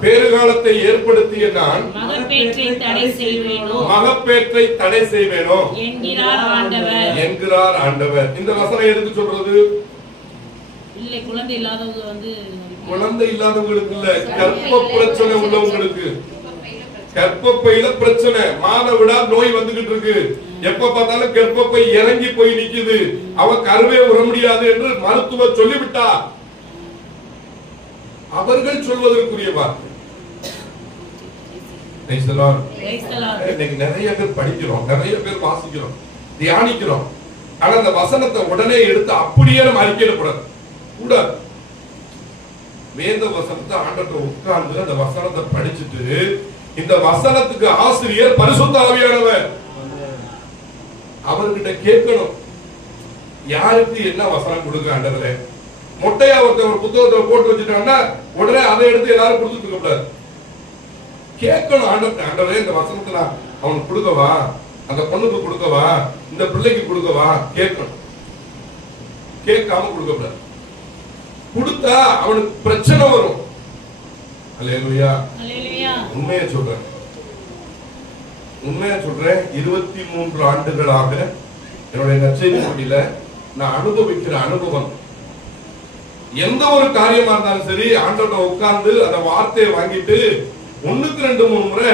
பேறுகாலத்தை ஏற்படுத்திய நான் மகப்பேற்றை தடை செய்வேனோ என்கிறார் ஆண்டவர். இந்த வசனம் எதுக்கு சொல்றது? இல்லை, குழந்தை இல்லாதவங்க குழந்தை இல்லாதவங்களுக்கு இல்ல, கர்ப்ப பிரச்சனை உள்ளவங்களுக்கு. கர்ப்பப்பையில பிரச்சனை, மாதவிடா நோய் வந்துகிட்டு இருக்கு, எப்ப பார்த்தாலும் கர்ப்பப்பை இறங்கி போய் நிக்குது, அவ கருவே வர முடியாது என்று மருத்துவர் சொல்லிவிட்டா. அவர்கள் சொல்வதற்குரிய வார்த்தை. இன்னைக்கு நிறைய பேர் படிக்கிறோம், நிறைய பேர் வாசிக்கிறோம், தியானிக்கிறோம். ஆனா அந்த வசனத்தை உடனே எடுத்து அப்படியே நம்ம அறிக்கையில கூடாது. வேத வசனத்தை ஆண்டவர்ட்ட உட்கார்ந்து அந்த வசனத்தை படிச்சுட்டு, இந்த வசனத்துக்கு ஆசிரியர் பரிசுத்த ஆவியானவர், அவர்கிட்ட கேட்கணும், யாருக்கு என்ன வசனம் கொடுக்க ஆண்டவரே. மொட்டையா ஒருத்தர் புத்தகத்தை போட்டு வச்சுட்டாங்கன்னா உடனே அதை எடுத்து எல்லாரும் கொடுத்துட்டு இருக்க கூடாது. கேட்கணும் ஆண்டவரே, ஆண்டவரே இந்த வசனத்தை நான் அவனுக்கு கொடுக்கவா, அந்த பொண்ணுக்கு கொடுக்கவா, இந்த பிள்ளைக்கு கொடுக்கவா, கேட்கணும். கேட்காம கொடுக்க கூடாது. கொடுத்தா அவனுக்கு பிரச்சனை வரும். அல்லேலூயா. உண்மையை சொல்றேன், உண்மையா சொல்றேன். 23 ஆண்டுகளாக என்னுடைய நற்செய்தி பணியில நான் அனுபவிக்கிற அனுபவம், எந்த ஒரு காரியமா இருந்தாலும் சரி, ஆண்டவர்ட்ட உட்கார்ந்து அந்த வார்த்தையை வாங்கிட்டு 1க்கு 2 3 முறை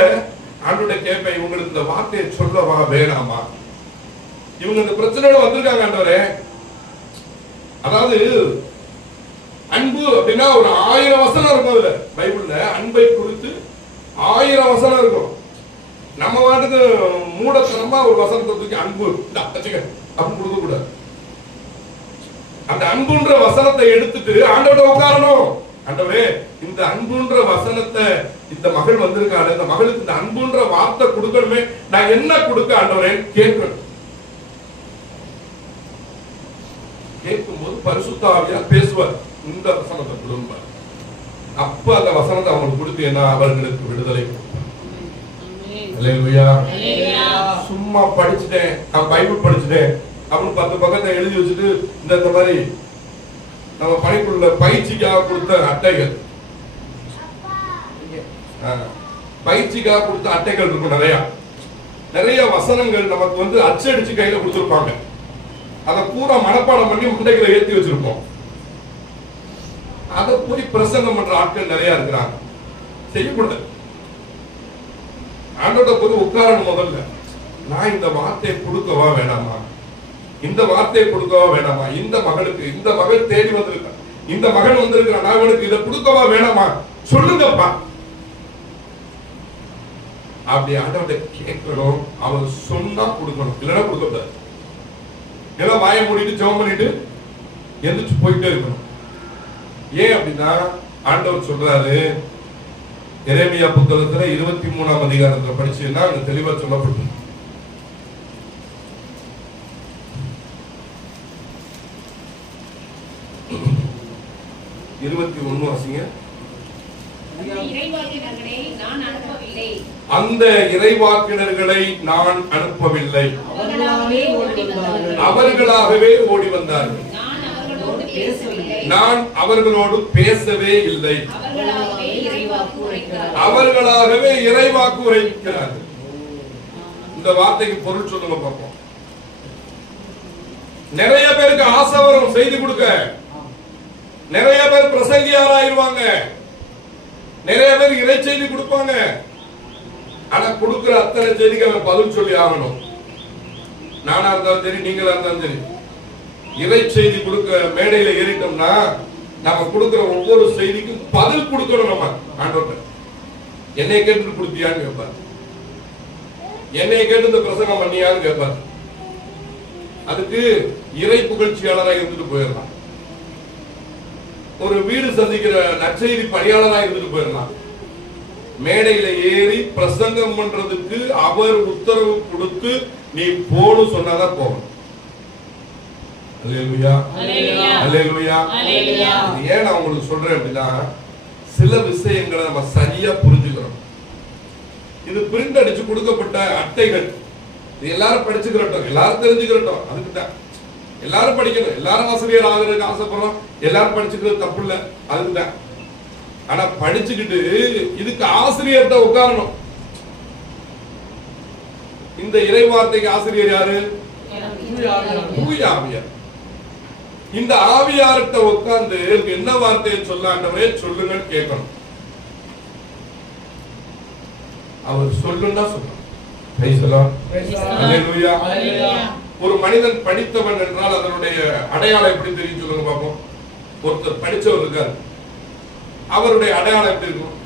ஆண்டவர்ட்ட கேட்பேன், இவங்களுக்கு இந்த வார்த்தையை சொல்லவா வேணாமா, இவங்க இந்த பிரச்சனையோட வந்திருக்காங்க ஆண்டவரே. அதாவது அன்பு அப்படின்னா ஒரு 1000 வசனம் இருக்கும். அதுல பைபிள்ல அன்பை குறித்து 1000 வசனம் இருக்கும். நம்ம வாட்டுக்கு மூடத்தனமா ஒரு வசனத்தை தூக்கி அன்பு அப்படின்னு கொடுக்க கூடாது. அந்த அன்புன்ற வசனத்தை எடுத்துட்டு ஆண்டவர்ட்ட உட்காரணும். ஆண்டவரே இந்த அன்புன்ற வசனத்தை இந்த மகள் வந்திருக்காரு, இந்த மகளுக்கு இந்த அன்புன்ற வார்த்தை கொடுக்கணுமே, நான் என்ன கொடுக்க ஆண்டவரே கேட்கணும். கேட்கும்போது பரிசுத்த ஆவியார் பேசுவார், இந்த வசனத்தை கொடுங்க. அப்ப அந்த வசனத்தை அவங்களுக்கு கொடுத்தீங்கன்னா அவர்களுக்கு விடுதலை கொடுப்பார். அல்லேலூயா. சும்மா படிச்சுட்டேன், நான் பைபிள் படிச்சுட்டேன் அப்படின்னு 10 பக்கத்தை எழுதி வச்சுட்டு இந்த மாதிரி நம்ம பணிக்குள்ள பயிற்சிக்காக கொடுத்த அட்டைகள், பயிற்சிக்காக கொடுத்த அட்டைகள் இருக்கும். நிறைய வசனங்கள் நமக்கு அச்சடிச்சு கையில கொடுத்துருப்பாங்க. அதை பூரா மனப்பாடம் பண்ணி முட்டைகளை ஏற்றி வச்சிருப்போம். அதை போய் பிரசங்கம் பண்ற ஆட்கள் நிறைய இருக்கிறாங்க. செய்யக்கூடாது. ஆண்டோட போய் உட்காரணும். முதல்ல நான் இந்த வார்த்தையை கொடுக்கவா வேணாமா, இந்த வார்த்தையை கொடுக்கவா வேணாமா, இந்த மகளுக்கு, இந்த மகள் தேடி வந்திருக்க, இந்த மகன் வந்திருக்கிறான், நான் அவனுக்கு இதை கொடுக்கவா வேணாமா சொல்லுங்கப்பா. அப்படி ஆண்டவர்ட்ட கேட்கணும். அவர் சொன்னா கொடுக்கணும், இல்லைன்னா கொடுக்கக்கூடாது. எல்லாம் வாயை மூடிட்டு ஜெபம் பண்ணிட்டு எந்திரிச்சு போயிட்டே இருக்கணும். ஏன் அப்படின்னா ஆண்டவர் சொல்றாரு, எரேமியா புத்தகத்துல 23ஆம் அதிகாரத்துல படிச்சீங்கன்னா அங்க தெளிவா சொல்லப்பட்டு 21 வாசிங்க. அந்த இறைவாக்கினர்களை நான் அனுப்பவில்லை, அவர்களாகவே ஓடி வந்தார்கள். நான் அவர்களோடு பேசவே இல்லை, அவர்களாகவே இறைவாக்கு உரைக்கிறார்கள். இந்த வார்த்தைக்கு பொருள் சொல்லுங்க பார்ப்போம். நிறைய பேருக்கு ஆசை வரும் செய்தி கொடுக்க, நிறைய பேர் பிரசங்கியாராயிருவாங்க, நிறைய பேர் இறை செய்தி கொடுப்பாங்க. ஆனா கொடுக்கிற அத்தனை செய்திக்கு அவன் பதில் சொல்லி ஆகணும். நானா இருந்தாலும் சரி, நீங்களா இருந்தாலும் சரி, இறை செய்தி கொடுக்க மேடையில ஏறிட்டோம்னா நம்ம கொடுக்கிற ஒவ்வொரு செய்திக்கும் பதில் கொடுக்கணும். நம்ம ஆண்டவர்ட்ட என்னை கேட்டு கொடுத்தியான்னு கேட்பார், என்னை கேட்டு இந்த பிரசங்கம் பண்ணியான்னு கேட்பார். அதுக்கு இறை புகழ்ச்சியாளராக இருந்துட்டு போயிடலாம், ஒரு வீடு சந்திக்கிற நற்செய்தி பணியாளராக இருந்துட்டு போயிடலாம். மேடையில ஏறி பிரசங்கம் பண்றதுக்கு அவர் உத்தரவு கொடுத்து நீ போன்னு சொன்னாதான் போகணும். அல்லேலூயா, அல்லேலூயா. ஏன் நான் உங்களுக்கு சொல்றேன் அப்படின்னா, சில விஷயங்களை நம்ம சரியா புரிஞ்சுக்கிறோம். இது பிரிண்ட் அடிச்சு கொடுக்கப்பட்ட அட்டைகள், எல்லாரும் படிச்சுக்கிறோம், எல்லாரும் தெரிஞ்சுக்கிறோம். அதுக்கு தான் எல்லாரும் படிக்கணும், எல்லாரும் ஆசிரியர் ஆகிறதுக்கு ஆசைப்படுறோம், எல்லாரும் படிச்சுக்கிறது தப்பு இல்ல, அதுதான். ஆனா படிச்சுக்கிட்டு இதுக்கு ஆசிரியர்கிட்ட உட்காரணும். இந்த இறை வார்த்தைக்கு ஆசிரியர் யாரு? தூய ஆவியார். இந்த ஆவியார்கிட்ட உட்கார்ந்து என்ன வார்த்தையை சொல்லாண்டவரே சொல்லுங்கன்னு கேட்கணும். அவர் சொல்லுன்னா சொல்லணும். ஒரு மனிதன் படித்தவன் என்றால் அதனுடைய அடையாளம் எப்படி தெரியும் சொல்லுங்க பாப்போம். ஒருத்தர் படிச்சவர் இருக்காரு, அவருடைய அடையாளம் எப்படி இருக்கும்?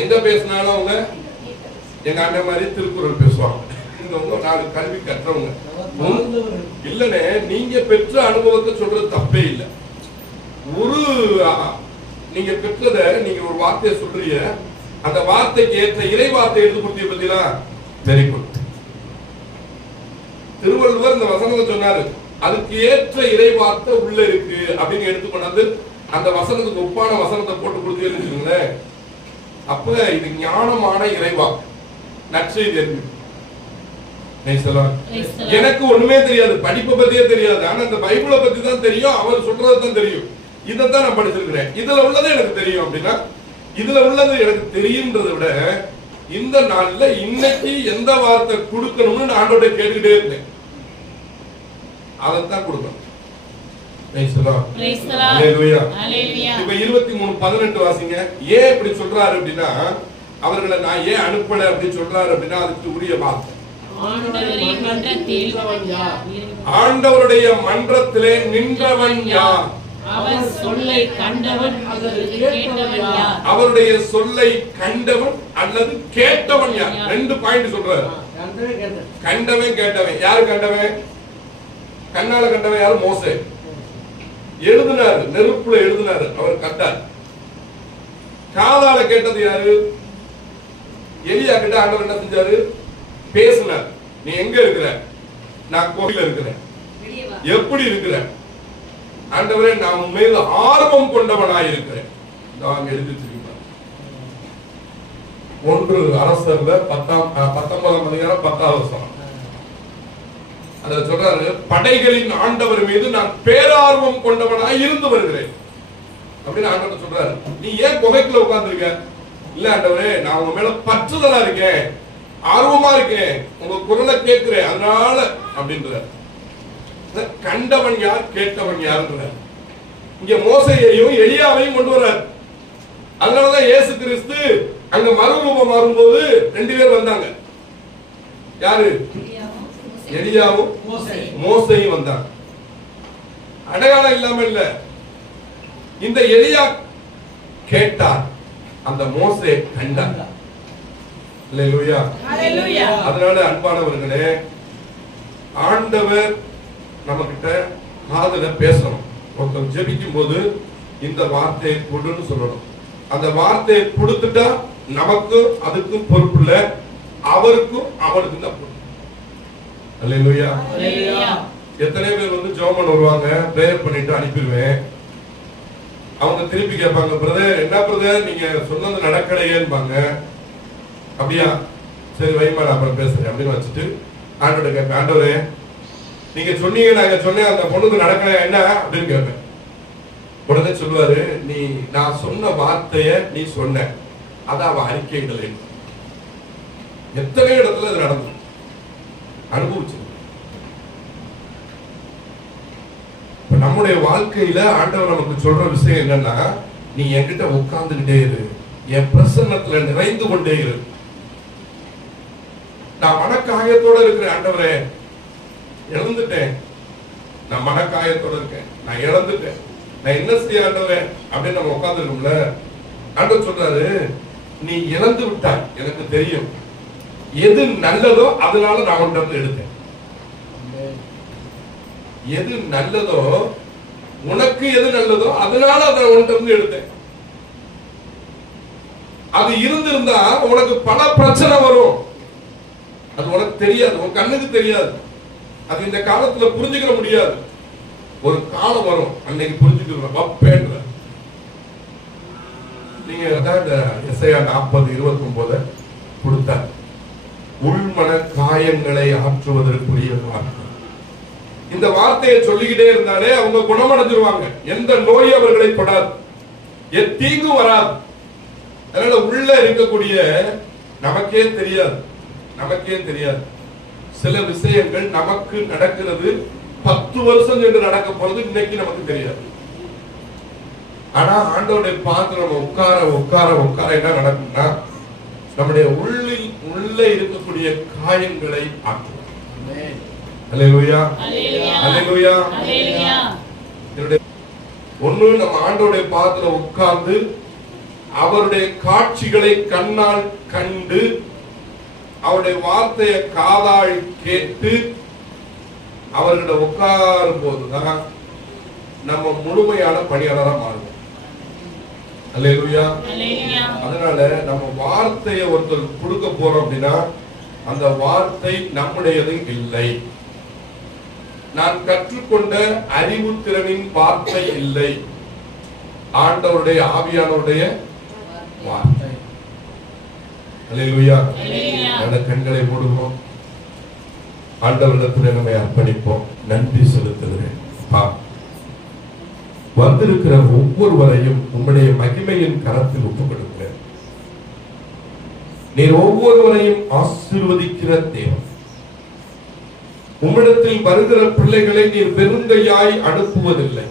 எங்க பேசினாலும் அவங்க எங்க அண்ணன் மாதிரி திருக்குறள் பேசுவாங்க. இவங்க நாலு கல்வி கற்றவங்க இல்லனே. நீங்க பெற்ற அனுபவத்தை சொல்றது தப்பே இல்லை. ஒரு நீங்க பெற்றத நீங்க ஒரு வார்த்தையை சொல்றீங்க, அந்த வார்த்தைக்கு ஏற்ற இறை வார்த்தை எடுத்து கொடுத்தீங்க பத்தினா வெரி குட். திருவள்ளுவர் இந்த வசனத்தை சொன்னாரு, அதுக்கு ஏற்ற இறை வார்த்தை உள்ள இருக்கு அப்படின்னு எடுத்து கொண்டாந்து அந்த வசனத்துக்கு ஒப்பான வசனத்தை போட்டு கொடுத்தீங்கன்னு, அப்ப இது ஞானமான இறைவாக்கு, நற்செய்தி இருக்கு. எனக்கு ஒண்ணுமே தெரியாது, படிப்பை பத்தியே தெரியாது, ஆனா இந்த பைபிளை பத்தி தான் தெரியும், அவர் சொல்றது தான் தெரியும், இதைத்தான் நான் படிச்சிருக்கிறேன், இதுல உள்ளது எனக்கு தெரியும் அப்படின்னா, இதுல உள்ளது எனக்கு தெரியும்ன்றதை விட இந்த நாள்ல இன்னைக்கு எந்த வார்த்தை கொடுக்கணும்னு நான் ஆண்டோட கேட்டுக்கிட்டே இருந்தேன், அதைத்தான் கொடுக்கணும். இப்ப 23:18 வாசிங்க. ஏன் இப்படி சொல்றாரு அப்படின்னா, அவர்களை நான் ஏன் அனுப்பல அப்படின்னு சொல்றாரு அப்படின்னா, அதுக்கு உரிய வார்த்தை ஆண்டவருடைய மன்றத்திலே நின்றவன் யார்? அவர் சொல்லை கண்டவன் அல்லது கேட்டவன் யார்? அவருடைய சொல்லை கண்டவன் அல்லது கேட்டவன் யார்? ரெண்டு பாயிண்ட் சொல்றாரு. கண்டவன் கேட்டவன். யாரு கண்டவன்? கண்ணால கண்டவன் யாரு? மோசே. எழுதினாரு, நெருப்புல எழுதினாரு, அவர் கண்டார். காதால கேட்டது யாரு? எலியா கிட்ட ஆண்டவர் என்ன செஞ்சாரு? பேசினார். நீ எங்க இருக்கிற? நான் கோயில இருக்கிறேன். எப்படி இருக்கிற? ஆண்டவரே நான் உன் மீது ஆர்வம் கொண்டவனாய் இருக்கிறேன். நான் எழுதி வச்சிருக்கேன். 1 அரசர்ல 19ஆம் அதிகாரம் 10வது வசனம். அத சொல்றாரு, படைகளின் ஆண்டவர் மீது நான் பேரார்வம் கொண்டவனாய் இருந்து வருகிறேன் அப்படின்னு ஆண்டவர் சொல்றாரு. நீ ஏன் குகைக்குள்ள உட்கார்ந்திருக்க? இல்ல ஆண்டவரே, நான் உங்க மேல பற்றுதலா இருக்கேன், ஆர்வமா இருக்கேன், உங்க குரலை கேட்கிறேன், அதனால அப்படின்ற. கண்டவன் யார், கேட்டவன் யாருன்ற. இங்க மோசேயையும் எலியாவையும் கொண்டு வர்றார். அதனாலதான் இயேசு கிறிஸ்து அங்க மறுரூபம் மாறும்போது 2 பேர் வந்தாங்க. யாரு? எலியாவும் மோசேயும் வந்தாங்க. அடையாளம் இல்லாம இல்ல. இந்த எலியா கேட்டார், அந்த மோசே கண்டார். அல்லேலூயா. அதனால அன்பானவர்களே, ஆண்டவர் நம்ம கிட்ட காதுல பேசணும். ஒருத்தர் ஜெபிக்கும் போது இந்த வார்த்தையை கொடுன்னு சொல்லணும். அந்த வார்த்தையை கொடுத்துட்டா நமக்கு அதுக்கும் பொறுப்பு இல்ல, அவருக்கும் அவனுக்கு தான் பொறுப்பு. அல்லேலூயா. எத்தனை பேர் வந்து ஜெபம் பண்ண வருவாங்க, பிரேயர் பண்ணிட்டு அனுப்பிடுவேன். அவங்க திருப்பி கேட்பாங்க, பிரதர் என்ன பிரதர் நீங்க சொன்னது நடக்கலையேன்பாங்க. அப்படியா, சரி வைமா நான் அப்புறம் பேசுறேன் அப்படின்னு வச்சுட்டு ஆண்டோட கேட்பேன், ஆண்டவரே நீங்க சொன்னீங்க, நாங்க சொன்னேன், அந்த பொண்ணுக்கு நடக்கல என்ன அப்படின்னு கேட்பேன். உடனே சொல்லுவாரு, நீ நான் சொன்ன வார்த்தைய நீ சொன்ன, அத அவ அறிக்கைகள். எத்தனை இடத்துல அது நடந்து அனுபவிச்சு. நம்முடைய வாழ்க்கையில ஆண்டவர் நமக்கு சொல்ற விஷயம் என்னன்னா, நீ என்கிட்ட உட்கார்ந்துகிட்டே இரு, என் பிரசன்னத்துல நிறைந்து கொண்டே இரு. நான் மனக்காயத்தோட இருக்கிறேன், ஆண்டவரே இழந்துட்டேன், நான் மனக்காயத்தோட இருக்கேன், நான் இழந்துட்டேன், நான் என்ன செய்ய ஆண்டவரே அப்படின்னு நம்ம உட்கார்ந்துருக்கோம்ல. ஆண்டவர் சொல்றாரு, நீ இழந்து விட்டாய், எனக்கு தெரியும், எது நல்லதோ அதனால நான் உன்கிட்ட எடுத்தேன். எது நல்லதோ, உனக்கு எது நல்லதோ அதனால அதை உன்கிட்ட எடுத்தேன். அது இருந்திருந்தா உனக்கு பல பிரச்சனை வரும், அது உனக்கு தெரியாது, உன் கண்ணுக்கு தெரியாது, அது இந்த காலத்துல புரிஞ்சுக்கிற முடியாது. ஒரு காலம் வரும், அன்னைக்கு புரிஞ்சுக்கிறோம் வப்பேன்ற. நீங்க எஸ்ஐயா 40:29 கொடுத்தார். உள்மன காய காயங்களை ஆற்றுவதற்குரிய வார்த்தை. இந்த வார்த்தையை சொல்லிக்கிட்டே இருந்தாலே அவங்க குணமடைஞ்சிருவாங்க. எந்த நோய் அவர்களை தொடாது, தீங்கு வராது. அதனால உள்ள இருக்கக்கூடிய நமக்கே தெரியாது சில விஷயங்கள் நமக்கு நடக்கிறது 10 வருஷம் என்று நடக்க போறது இன்னைக்கு நமக்கு தெரியாது. ஆனா ஆண்டவருடைய பார்த்து நம்ம உட்கார என்ன நடக்கும்னா நம்முடைய உள்ள இருக்கக்கூடிய காயங்களை ஆற்றுவோம். அல்லேலூயா, அல்லேலூயா. ஒண்ணு நம்ம ஆண்டவருடைய பாதத்துல உட்கார்ந்து அவருடைய காட்சிகளை கண்ணால் கண்டு அவருடைய வார்த்தையை காதால் கேட்டு அவர்கிட்ட உட்காரும் போதுதான் நம்ம முழுமையான பணியாளராக மாறுவோம். அல்லேலூயா. அதனால நம்ம வார்த்தையை ஒருத்தர் கொடுக்க போறோம் அப்படின்னா அந்த வார்த்தை நம்முடையது இல்லை. நான் கற்றுக்கொண்ட அறிவு திறனின் வார்த்தை இல்லை, ஆண்டவருடைய ஆவியானவருடைய வார்த்தை. அல்லேலூயா. அந்த கண்களை மூடுவோம், ஆண்டவரிடத்தில் நம்மை அர்ப்பணிப்போம். நன்றி செலுத்துகிறேன். வந்திருக்கிற ஒவ்வொருவரையும் உம்முடைய மகிமையின் கரத்தில் ஒப்புக் கொடுக்கிறேன். நீர் ஒவ்வொருவரையும் ஆசீர்வதிக்கிற தேவன். உம்மிடத்தில் வருகிற பிள்ளைகளை நீர் பெருங்கையாய் அனுப்புவதில்லை.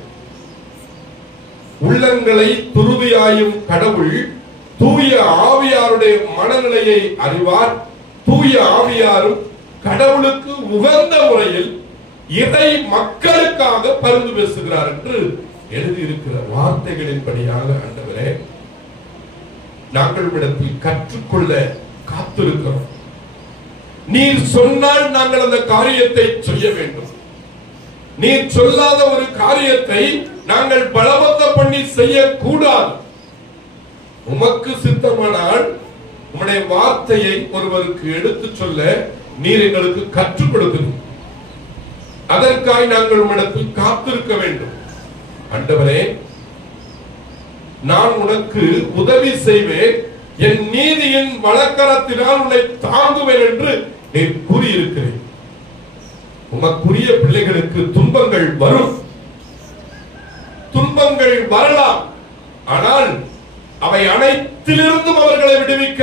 உள்ளங்களை துருவியாயும் கடவுள் தூய ஆவியாருடைய மனநிலையை அறிவார். தூய ஆவியாரும் கடவுளுக்கு உகந்த முறையில் இறை மக்களுக்காக பரிந்து பேசுகிறார் என்று எழுதியிருக்கிற வார்த்தைகளின் படியாக ஆண்டவரே நாங்கள் இடத்தில் கற்றுக்கொள்ள காத்திருக்கிறோம். நீர் சொன்னால் நாங்கள் அந்த காரியத்தை செய்ய வேண்டும். நீர் சொல்லாத ஒரு காரியத்தை நாங்கள் பலவந்தம் பண்ணி செய்யக்கூடாது. உமக்கு சித்தமானால் உம்முடைய வார்த்தையை ஒருவருக்கு எடுத்து சொல்ல நீர் எங்களுக்கு கற்றுக் கொடுக்கணும். அதற்காக நாங்கள் உம்மிடத்தில் காத்திருக்க வேண்டும். ஆண்டவரே, நான் உனக்கு உதவி செய்வேன், என் நீதியின் வலக்கரத்தினால் உன்னை தாங்குவேன் என்று நீர் கூறியிருக்கிறேன். உமக்குரிய பிள்ளைகளுக்கு துன்பங்கள் வரும், துன்பங்கள் வரலாம். ஆனால் அவை அனைத்திலிருந்தும் அவர்களை விடுவிக்க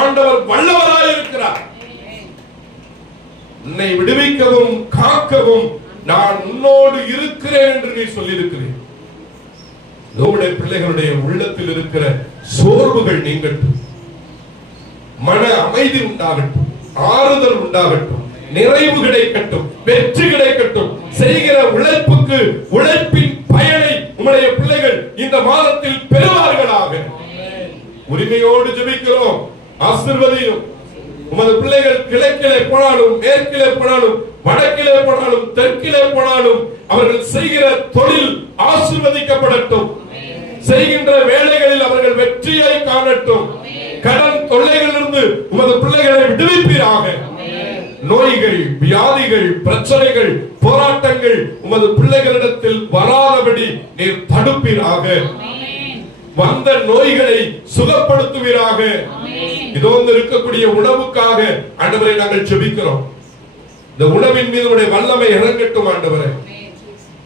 ஆண்டவர் வல்லவராய் இருக்கிறார். உன்னை விடுவிக்கவும் காக்கவும் நான் உன்னோடு இருக்கிறேன் என்று நீ சொல்லியிருக்கிறேன். நம்முடைய பிள்ளைகளுடைய உள்ளத்தில் இருக்கிற சோர்வுகள் நீங்கட்டும், மன அமைதி உண்டாகட்டும், ஆறுதல் உண்டாகட்டும், நிறைவு கிடைக்கட்டும், வெற்றி கிடைக்கட்டும். செய்கிற உழைப்புக்கு உழைப்பின் பயனை உம்முடைய பிள்ளைகள் இந்த மாதத்தில் பெறுவார்களாக. உரிமையோடு ஜெபிக்கிறோம், ஆசீர்வதியும். உமது பிள்ளைகள் கிழக்கிலே போனாலும், மேற்கிலே போனாலும், வடக்கிலே போனாலும், தெற்கிலே போனாலும் அவர்கள் செய்கிற தொழில் ஆசீர்வதிக்கப்படட்டும். செய்கின்ற வேலைகளில் அவர்கள் வெற்றியை காணட்டும். கடன் தொல்லைகளிலிருந்து உமது பிள்ளைகளை விடுவிப்பீராக. நோய்கள், வியாதிகள், பிரச்சனைகள், போராட்டங்கள் உமது பிள்ளைகளிடத்தில் வராதபடி நீர் தடுப்பீராக. வந்த நோய்களை சுகப்படுத்துவீராக. இதோ இருக்கக்கூடிய உணவுக்காக ஆண்டவரை நாங்கள் ஜெபிக்கிறோம். இந்த உணவின் மீது உடைய வல்லமை இறங்கட்டும் ஆண்டவரே.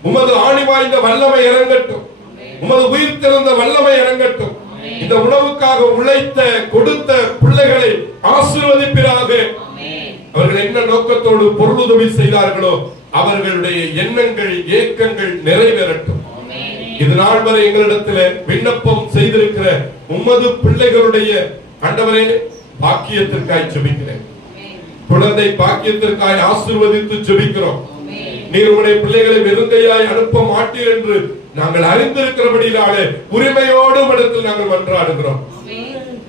உமது ஆணி வாய்ந்த வல்லமை இறங்கட்டும், உமது உயிர் திறந்த வல்லமை இறங்கட்டும். இந்த உணவுக்காக உழைத்த கொடுத்த பிள்ளைகளை ஆசீர்வதிப்பீராக. அவர்கள் என்ன நோக்கத்தோடு பொருளுதவி செய்தார்களோ அவர்களுடைய எண்ணங்கள், ஏக்கங்கள் நிறைவேறட்டும். இது நாள் வரை எங்களிடத்தில் விண்ணப்பம் செய்திருக்கிற உமது பிள்ளைகளுடைய ஆண்டவரே பாக்கியத்திற்காய் ஜெபிக்கிறேன். குழந்தை பாக்கியத்திற்காய் ஆசீர்வதித்து ஜெபிக்கிறோம். நீர் உம்முடைய பிள்ளைகளை வெறுங்கையாய் அனுப்ப மாட்டீர் என்று நாங்கள் அறிந்திருக்கிறபடியாலே உரிமையோடு இடத்தில் நாங்கள் மன்றாடுகிறோம்.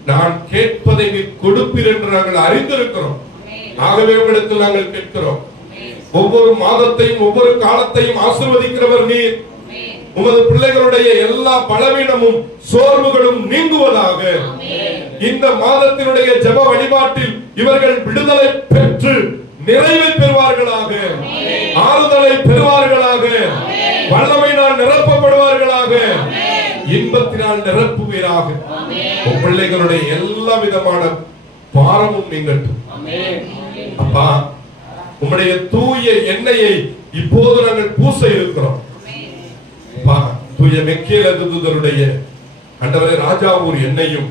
நான் கேட்பதை நீர் கொடுப்பீர் என்று நாங்கள் அறிந்திருக்கிறோம். ஆகவே உம்மிடத்தில் நாங்கள் கேட்கிறோம். ஒவ்வொரு மாதத்தையும் ஒவ்வொரு காலத்தையும் ஆசீர்வதிக்கிறவர் நீர். உமது பிள்ளைகளுடைய எல்லா பலவீனமும் சோர்வுகளும் நீங்குவதாக. இந்த மாதத்தினுடைய ஜெப வழிபாட்டில் இவர்கள் விடுதலை பெற்று நிறைவை பெறுவார்களாக, ஆறுதலை பெறுவார்களாக, வல்லமையினால் நிரப்பப்படுவார்களாக, இன்பத்தினால் நிரப்புவீராக. பிள்ளைகளுடைய எல்லா விதமான பாரமும் நீங்கட்டும். அப்பா, உம்முடைய தூய எண்ணெயை இப்போது நாங்கள் பூச இருக்கிறோம். தூய மெக்கேல தூதருடைய ஆண்டவரே ராஜாவூர் எண்ணெயும்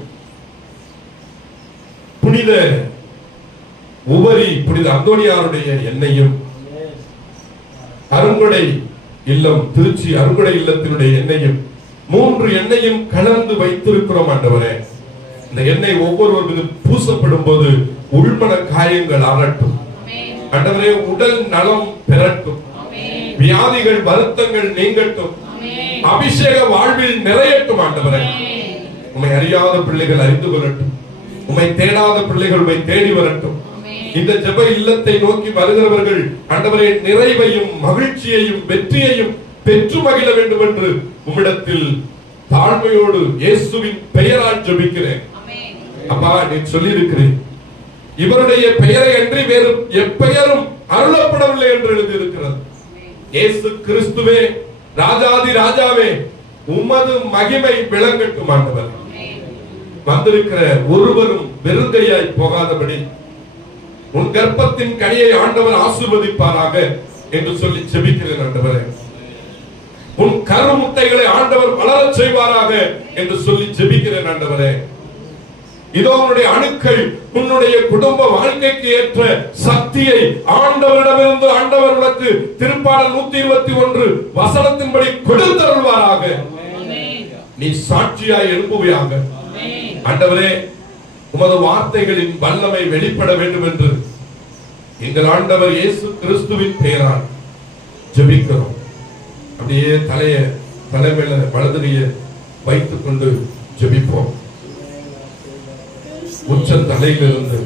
புனித உபரி புனித அந்தோனியாருடைய எண்ணெயும் அருங்கொடை இல்லம் திருச்சி அருங்கொடை இல்லத்தினுடைய எண்ணெயும் 3 எண்ணெயும் கலந்து வைத்திருக்கிறோம் ஆண்டவரே. இந்த எண்ணெய் ஒவ்வொருவர் மீது பூசப்படும் போது உள்மன காயங்கள் அறட்டும் ஆண்டவரே, உடல் நலம் பெறட்டும், வியாதிகள் வருத்தங்கள் நீங்கட்டும், அபிஷேக வாழ்வில் நிறையட்டும் ஆண்டவரே. உம்மை அறியாத பிள்ளைகள் அறிந்து கொள்ளட்டும், உம்மை தேடாத பிள்ளைகள் உம்மை தேடி வரட்டும். இந்த ஜெப இல்லத்தை நோக்கி வருகிறவர்கள் ஆண்டவரே நிறைவையும் மகிழ்ச்சியையும் வெற்றியையும் பெற்று மகிழ வேண்டும் என்று உம்மிடத்தில் தாழ்மையோடு இயேசுவின் பெயரால் ஜெபிக்கிறேன். அப்பா, நீ சொல்லி இருக்கிறேன் இவருடைய பெயரை அன்றி வேறு எப்பெயரும் அருளப்படவில்லை என்று எழுதியிருக்கிறது. இயேசு கிறிஸ்துவே ராஜாதி ராஜாவே, உமது மகிமை விளங்கட்டும் ஆண்டவர். வந்திருக்கிற ஒருவரும் வெறுங்கையாய் போகாதபடி உன் கர்ப்பத்தின் கனியை ஆண்டவர் ஆசீர்வதிப்பாராக என்று சொல்லி ஜெபிக்கிறேன் ஆண்டவரே. உன் கருமுட்டைகளை ஆண்டவர் வளரச் செய்வாராக என்று சொல்லி ஜெபிக்கிறேன் ஆண்டவரே. இதோ உன்னுடைய அணுக்கள் உன்னுடைய குடும்ப வாழ்க்கைக்கு ஏற்ற சக்தியை ஆண்டவரிடமிருந்து ஆண்டவர் உனக்கு திருப்பாடல் 121 வசனத்தின்படி கொடுத்தருள்வாராக. நீ சாட்சியாய் எழுப்புவையாக ஆண்டவரே. உமது வார்த்தைகளின் வல்லமை வெளிப்பட வேண்டும் என்று எங்கள் ஆண்டவர் இயேசு கிறிஸ்துவின் பெயரால் ஜெபிக்கிறோம். அப்படியே தலைமையில வலதுகையை வைத்துக் கொண்டு ஜெபிப்போம். உச்ச தலையிலிருந்து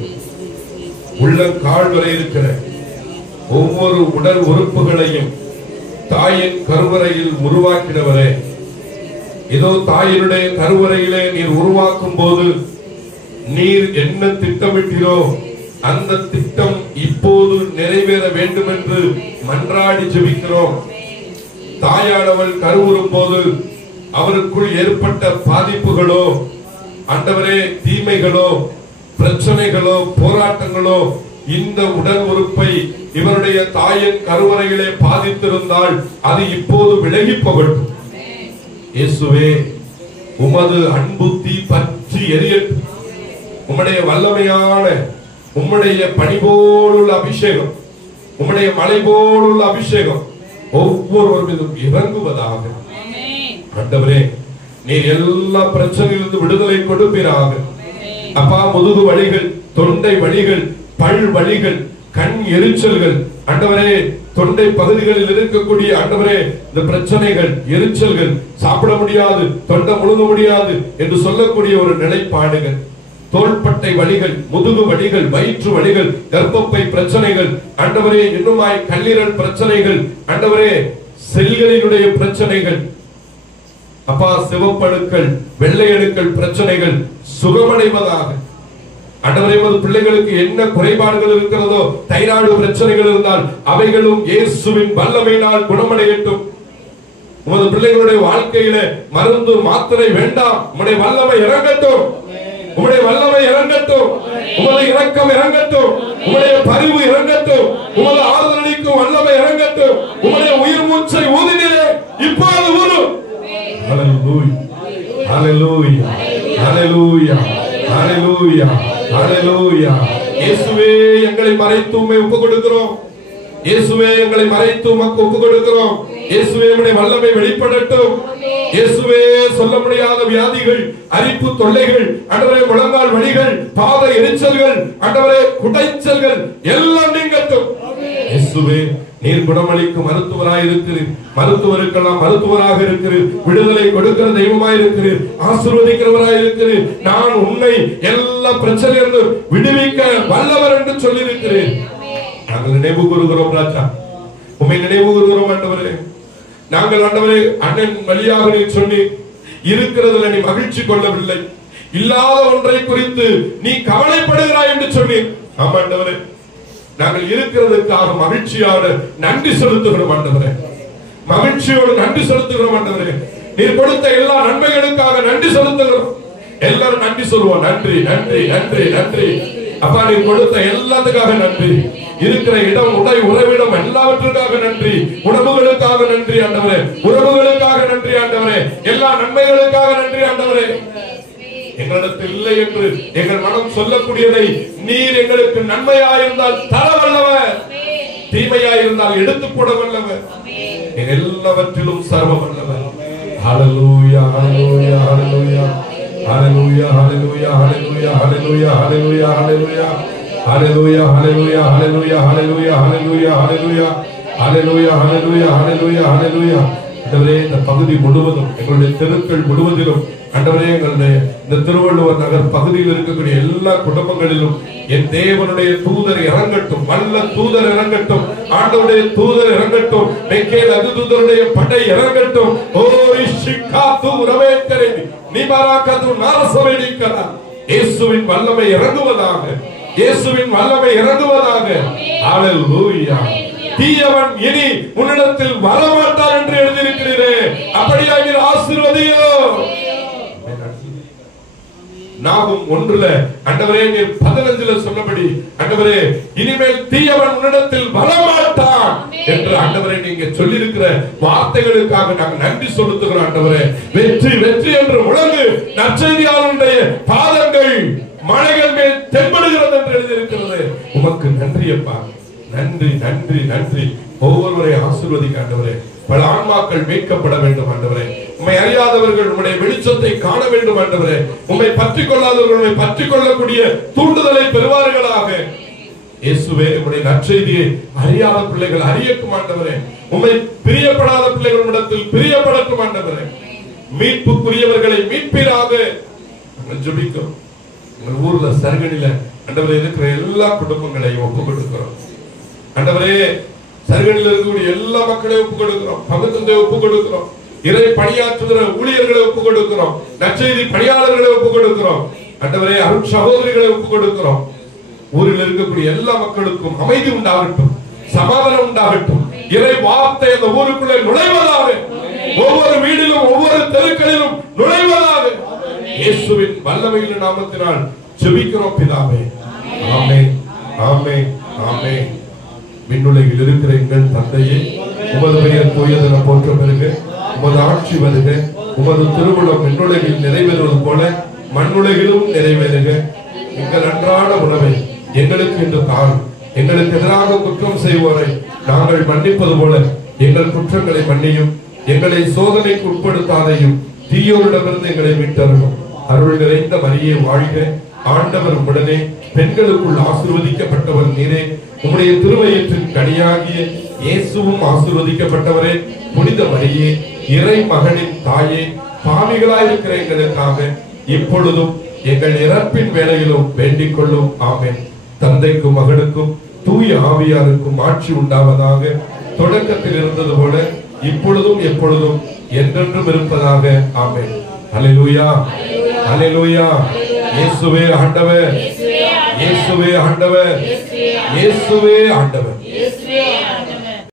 உள்ளங்கால் வரை இருக்கிற ஒவ்வொரு உடல் உறுப்புகளையும் தாயின் கருவறையில் உருவாக்கினவரே, இதோ தாயினுடைய கருவறையிலே நீர் உருவாக்கும் போது நீர் என்ன திட்டமிட்டீரோ அந்த திட்டம் இப்போது நிறைவேற வேண்டும் என்று மன்றாடி ஜெபிக்கிறோம். தாயானவள் கருவுறும் போது அவருக்குள் ஏற்பட்ட பாதிப்புகளோ ஆண்டவரே தீமைகளோ பிரச்சனைகளோ போராட்டங்களோ இந்த உடல் உறுப்பை இவருடைய தாயின் கருவறையிலே பாதித்திருந்தால் அது இப்போது விலகி போகட்டும். இயேசுவே, உமது அன்பு தீ பற்றி எரியட்டும். உம்முடைய வல்லமையான உம்முடைய பனி போலுள்ள அபிஷேகம், உம்முடைய மலை போலுள்ள அபிஷேகம் ஒவ்வொருவர் மீதும் இறங்குவதாக. ஆண்டவரே, நீர் எல்லா பிரச்சனையிலிருந்து விடுதலை கொடுப்பீராக. அப்பா, முதுகு வலிகள், தொண்டை வலிகள், பல் வலிகள், கண் எரிச்சல்கள் ஆண்டவரே, தொண்டை பகுதிகளில் இருக்கக்கூடிய ஆண்டவரே இந்த பிரச்சனைகள், எரிச்சல்கள், சாப்பிட முடியாது, தொண்டை முழுங்க முடியாது என்று சொல்லக்கூடிய ஒரு நிலைப்பாடுகள், தோள்பட்டை வலிகள், முதுகு வலிகள், வயிற்று வலிகள், கர்ப்பப்பை பிரச்சனைகள் ஆண்டவரே, இன்னுமாய் கல்லீரல் பிரச்சனைகள் ஆண்டவரே, செல்களினுடைய பிரச்சனைகள் அப்பா, சிவப்பணுக்கள், வெள்ளை அணுக்கள் பிரச்சனைகள் சுகமடைவதாக. ஆண்டவரே, உமது பிள்ளைகளுக்கு என்ன குறைபாடுகள் இருக்கிறதோ, தைராய்டு பிரச்சனைகள் இருந்தால் அவைகளும் இயேசுவின் வல்லமையினால் குணமடையட்டும். உமது பிள்ளைகளுடைய வாழ்க்கையில மருந்து மாத்திரை வேண்டாம், உம்முடைய வல்லமை இறங்கட்டும், உம்முடைய வல்லமை இறங்கட்டும், உமது இரக்கம் இறங்கட்டும், உம்முடைய பரிவு இறங்கட்டும், உமது ஆதரவளிக்கும் வல்லமை இறங்கட்டும், உம்முடைய உயிர் மூச்சை ஊதினீரே இப்போது ஊரும். ஹalleluya ஹalleluya ஹalleluya ஹalleluya ஹalleluya. இயேசுவே, எங்களை மறைத்து உம்மை ஒப்புக் கொடுக்கிறோம். இயேசுவே, எங்களை மறைத்து உமக்கு ஒப்புக் கொடுக்கிறோம். இயேசுவே, உம்முடைய வல்லமை வெளிப்படட்டும். இயேசுவே, சொல்ல முடியாத வியாதிகள், அரிப்பு தொல்லைகள் ஆண்டவரே, முழங்கால் வலிகள், பாத எரிச்சல்கள் ஆண்டவரே, குடைச்சல்கள் எல்லாம் நீங்கட்டும். இயேசுவே, நீர் குணமளிக்கும் மருத்துவராய் இருக்கிறீர், மருத்துவருக்கெல்லாம் மருத்துவராக இருக்கிறீர், விடுதலை கொடுக்கிற தெய்வமாய் இருக்கிறீர், ஆசீர்வதிக்கிறவராய் இருக்கிறீர். நான் உன்னை எல்லா பிரச்சனையிலிருந்து விடுவிக்க வல்லவர் என்று சொல்லி இருக்கிறேன். நாங்கள் நினைவு கூறுகிறோம் ராஜா, உம்மை நினைவு கூறுகிறோம் ஆண்டவரே. நாங்கள் ஆண்டவரே, அண்ணன் வழியாக நீ சொன்னி இருக்கிறதுல நீ மகிழ்ச்சி கொள்ளவில்லை, இல்லாத ஒன்றை குறித்து நீ கவலைப்படுகிறாய் என்று சொன்னீர். ஆமா ஆண்டவரே, நாங்கள் இருக்கிறதுக்காக மகிழ்ச்சியோடு நன்றி செலுத்துகிறோம் ஆண்டவரே, மகிழ்ச்சியோடு நன்றி செலுத்துகிறோம் ஆண்டவரே. நீர் கொடுத்த எல்லா நன்மைகளுக்காக நன்றி செலுத்துகிறோம். எல்லாரும் நன்றி சொல்லுவோம். நன்றி நன்றி நன்றி நன்றி அப்பா நீ கொடுத்த எல்லாத்துக்காக நன்றி. இருக்கிற இடம், உடை, உறவிடம் எல்லாவற்றுக்காக நன்றி. உணவுகளுக்காக நன்றி ஆண்டவரே, உறவுகளுக்காக நன்றி ஆண்டவரே, எல்லா நன்மைகளுக்காக நன்றி ஆண்டவரே. எங்களிடத்தில் இல்லை என்று எங்கள் மனம் சொல்லக்கூடியதை நீர் எங்களுக்கு நன்மையாயிருந்தால் தர வல்லவர், தீமையாயிருந்தால் எடுத்து போட வல்லவர், எல்லாவற்றிலும் சர்வ வல்லவர். ஹல்லேலூயா ஹல்லேலூயா ஹல்லேலூயா ஹல்லேலூயா ஹல்லேலூயா ஹல்லேலூயா ஹல்லேலூயா ஹல்லேலூயா ஹல்லேலூயா ஹalleluya hallelujah hallelujah hallelujah hallelujah hallelujah hallelujah hallelujah hallelujah hallelujah. ஆண்டவரே இந்த பகுதி முழுவதும், எங்களுடைய தெருக்கள் முழுவதிலும் ஆண்டவரே, எங்களுடைய இந்த திருவள்ளுவர் நகர் பகுதியில் இருக்கக்கூடிய எல்லா குடும்பங்களிலும் என் தேவனுடைய தூதர் இறங்கட்டும், வல்ல தூதர் இறங்கட்டும், ஆண்டவருடைய தூதர் இறங்கட்டும், மெக்கேல் அதிதூதருடைய படை இறங்கட்டும். ஓ ரிஷிகாத்து ரவேக்கரே நிபராகது நாரசவேடிக்கரா. இயேசுவின் வல்லமை இறங்குவதாக, இயேசுவின் வல்லமை இறங்குவதாக. ஹalleluya. தீயவன் இனி உன்னிடத்தில் வரமாட்டார் என்று எழுதியிருக்கிறீரே, அப்படியே நீர் ஆசீர்வதியோ. நாகும் 1ல ஆண்டவரே நீர் 15ல சொன்னபடி ஆண்டவரே இனிமேல் தீயவன் உன்னிடத்தில் வரமாட்டான் என்று ஆண்டவரே நீங்க சொல்லி இருக்கிற வார்த்தைகளுக்காக நாங்கள் நன்றி செலுத்துகிறோம் ஆண்டவரே. வெற்றி வெற்றி என்று முழங்கு நற்செய்தியாளருடைய பாதங்கள் மலைகள் மேல் தென்படுகிறது என்று எழுதியிருக்கிறது. உமக்கு நன்றி அப்பா, நன்றி நன்றி நன்றி. ஒவ்வொருவரை ஆசீர்வதிக்க ஆண்டவரே. பல ஆன்மாக்கள் மீட்கப்பட வேண்டும் ஆண்டவரே. உம்மை அறியாதவர்கள் உம்முடைய வெளிச்சத்தை காண வேண்டும் ஆண்டவரே. உம்மை பற்றிக் கொள்ளாதவர்கள் உம்மை பற்றிக் கொள்ளக்கூடிய தூண்டுதலை பெறுவார்களாக. இயேசுவே உம்முடைய நற்செய்தியை அறியாத பிள்ளைகள் அறியட்டும் ஆண்டவரே. உம்மை பிரியப்படாத பிள்ளைகள் உம்மிடத்தில் பிரியப்படட்டும் ஆண்டவரே. மீட்புக்குரியவர்களை மீட்பீராக. நாங்கள் ஜெபிக்கிறோம். உங்கள் ஊர்ல சர்கனில ஆண்டவரே இருக்கிற எல்லா குடும்பங்களையும் ஒப்புக் கொடுக்கிறோம் ஆண்டவரே. சர்கனில் இருக்கக்கூடிய எல்லா மக்களையும் ஒப்புக் கொடுக்கிறோம், பகுத்தந்தை ஒப்புக் கொடுக்கிறோம், இறை பணியாற்றுகிற ஊழியர்களை ஒப்புக் கொடுக்கிறோம், நற்செய்தி பணியாளர்களை ஒப்புக் கொடுக்கிறோம் ஆண்டவரே. அருள் சகோதரிகளை ஒப்புக் கொடுக்கிறோம். ஊரில் இருக்கக்கூடிய எல்லா மக்களுக்கும் அமைதி உண்டாகட்டும், சமாதானம் உண்டாகட்டும். இறை வார்த்தை அந்த ஊருக்குள்ளே நுழைவதாக, ஒவ்வொரு வீடிலும் ஒவ்வொரு தெருக்களிலும் நுழைவதாக. இயேசுவின் வல்லமையின் நாமத்தினால் ஜெபிக்கிறோம் பிதாவே. ஆமென் ஆமென் ஆமென். விண்ணுலகில் இருக்கிற எங்கள் தந்தையே, உமது பெயர் தூயதென போற்ற பெறுக, உமது ஆட்சி வருக, உமது திருவுளம் விண்ணுலகில் நிறைவேறுவது போல மண்ணுலகிலும் நிறைவேறுக. எங்கள் அன்றாட உணவை எங்களுக்கு இன்று தாரும். எங்களுக்கு எதிராக குற்றம் செய்வோரை நாங்கள் மன்னிப்பது போல எங்கள் குற்றங்களை மன்னியும். எங்களை சோதனைக்கு உட்படுத்தாதையும், தீயோரிடமிருந்து எங்களை மீட்டருளும். அருள் நிறைந்த மரியே வாழ்க, ஆண்டவர் உடனே, பெண்களுக்குள் ஆசீர்வதிக்கப்பட்டவர் நீரே. உம்முடைய திருவயிற்றின் கனியாகிய இயேசுவும் ஆசீர்வதிக்கப்பட்டவரே. புனித மரியே, இறை மகனின் தாயே, பாவிகளாயிருக்கிற எங்களுக்காக இப்பொழுதும் எங்கள் இறப்பின் வேளையிலும் வேண்டிக் கொள்ளும். ஆமென். தந்தைக்கும் மகனுக்கும் தூய ஆவியாருக்கும் ஆட்சி உண்டாவதாக. தொடக்கத்தில் இருந்தது போல இப்பொழுதும் எப்பொழுதும் என்றென்றும் இருப்பதாக. ஆமென். ஹல்லேலூயா ஹல்லேலூயா. இயேசுவே ஆண்டவர், இயேசுவே ஆண்டவர், இயேசுவே ஆண்டவர்.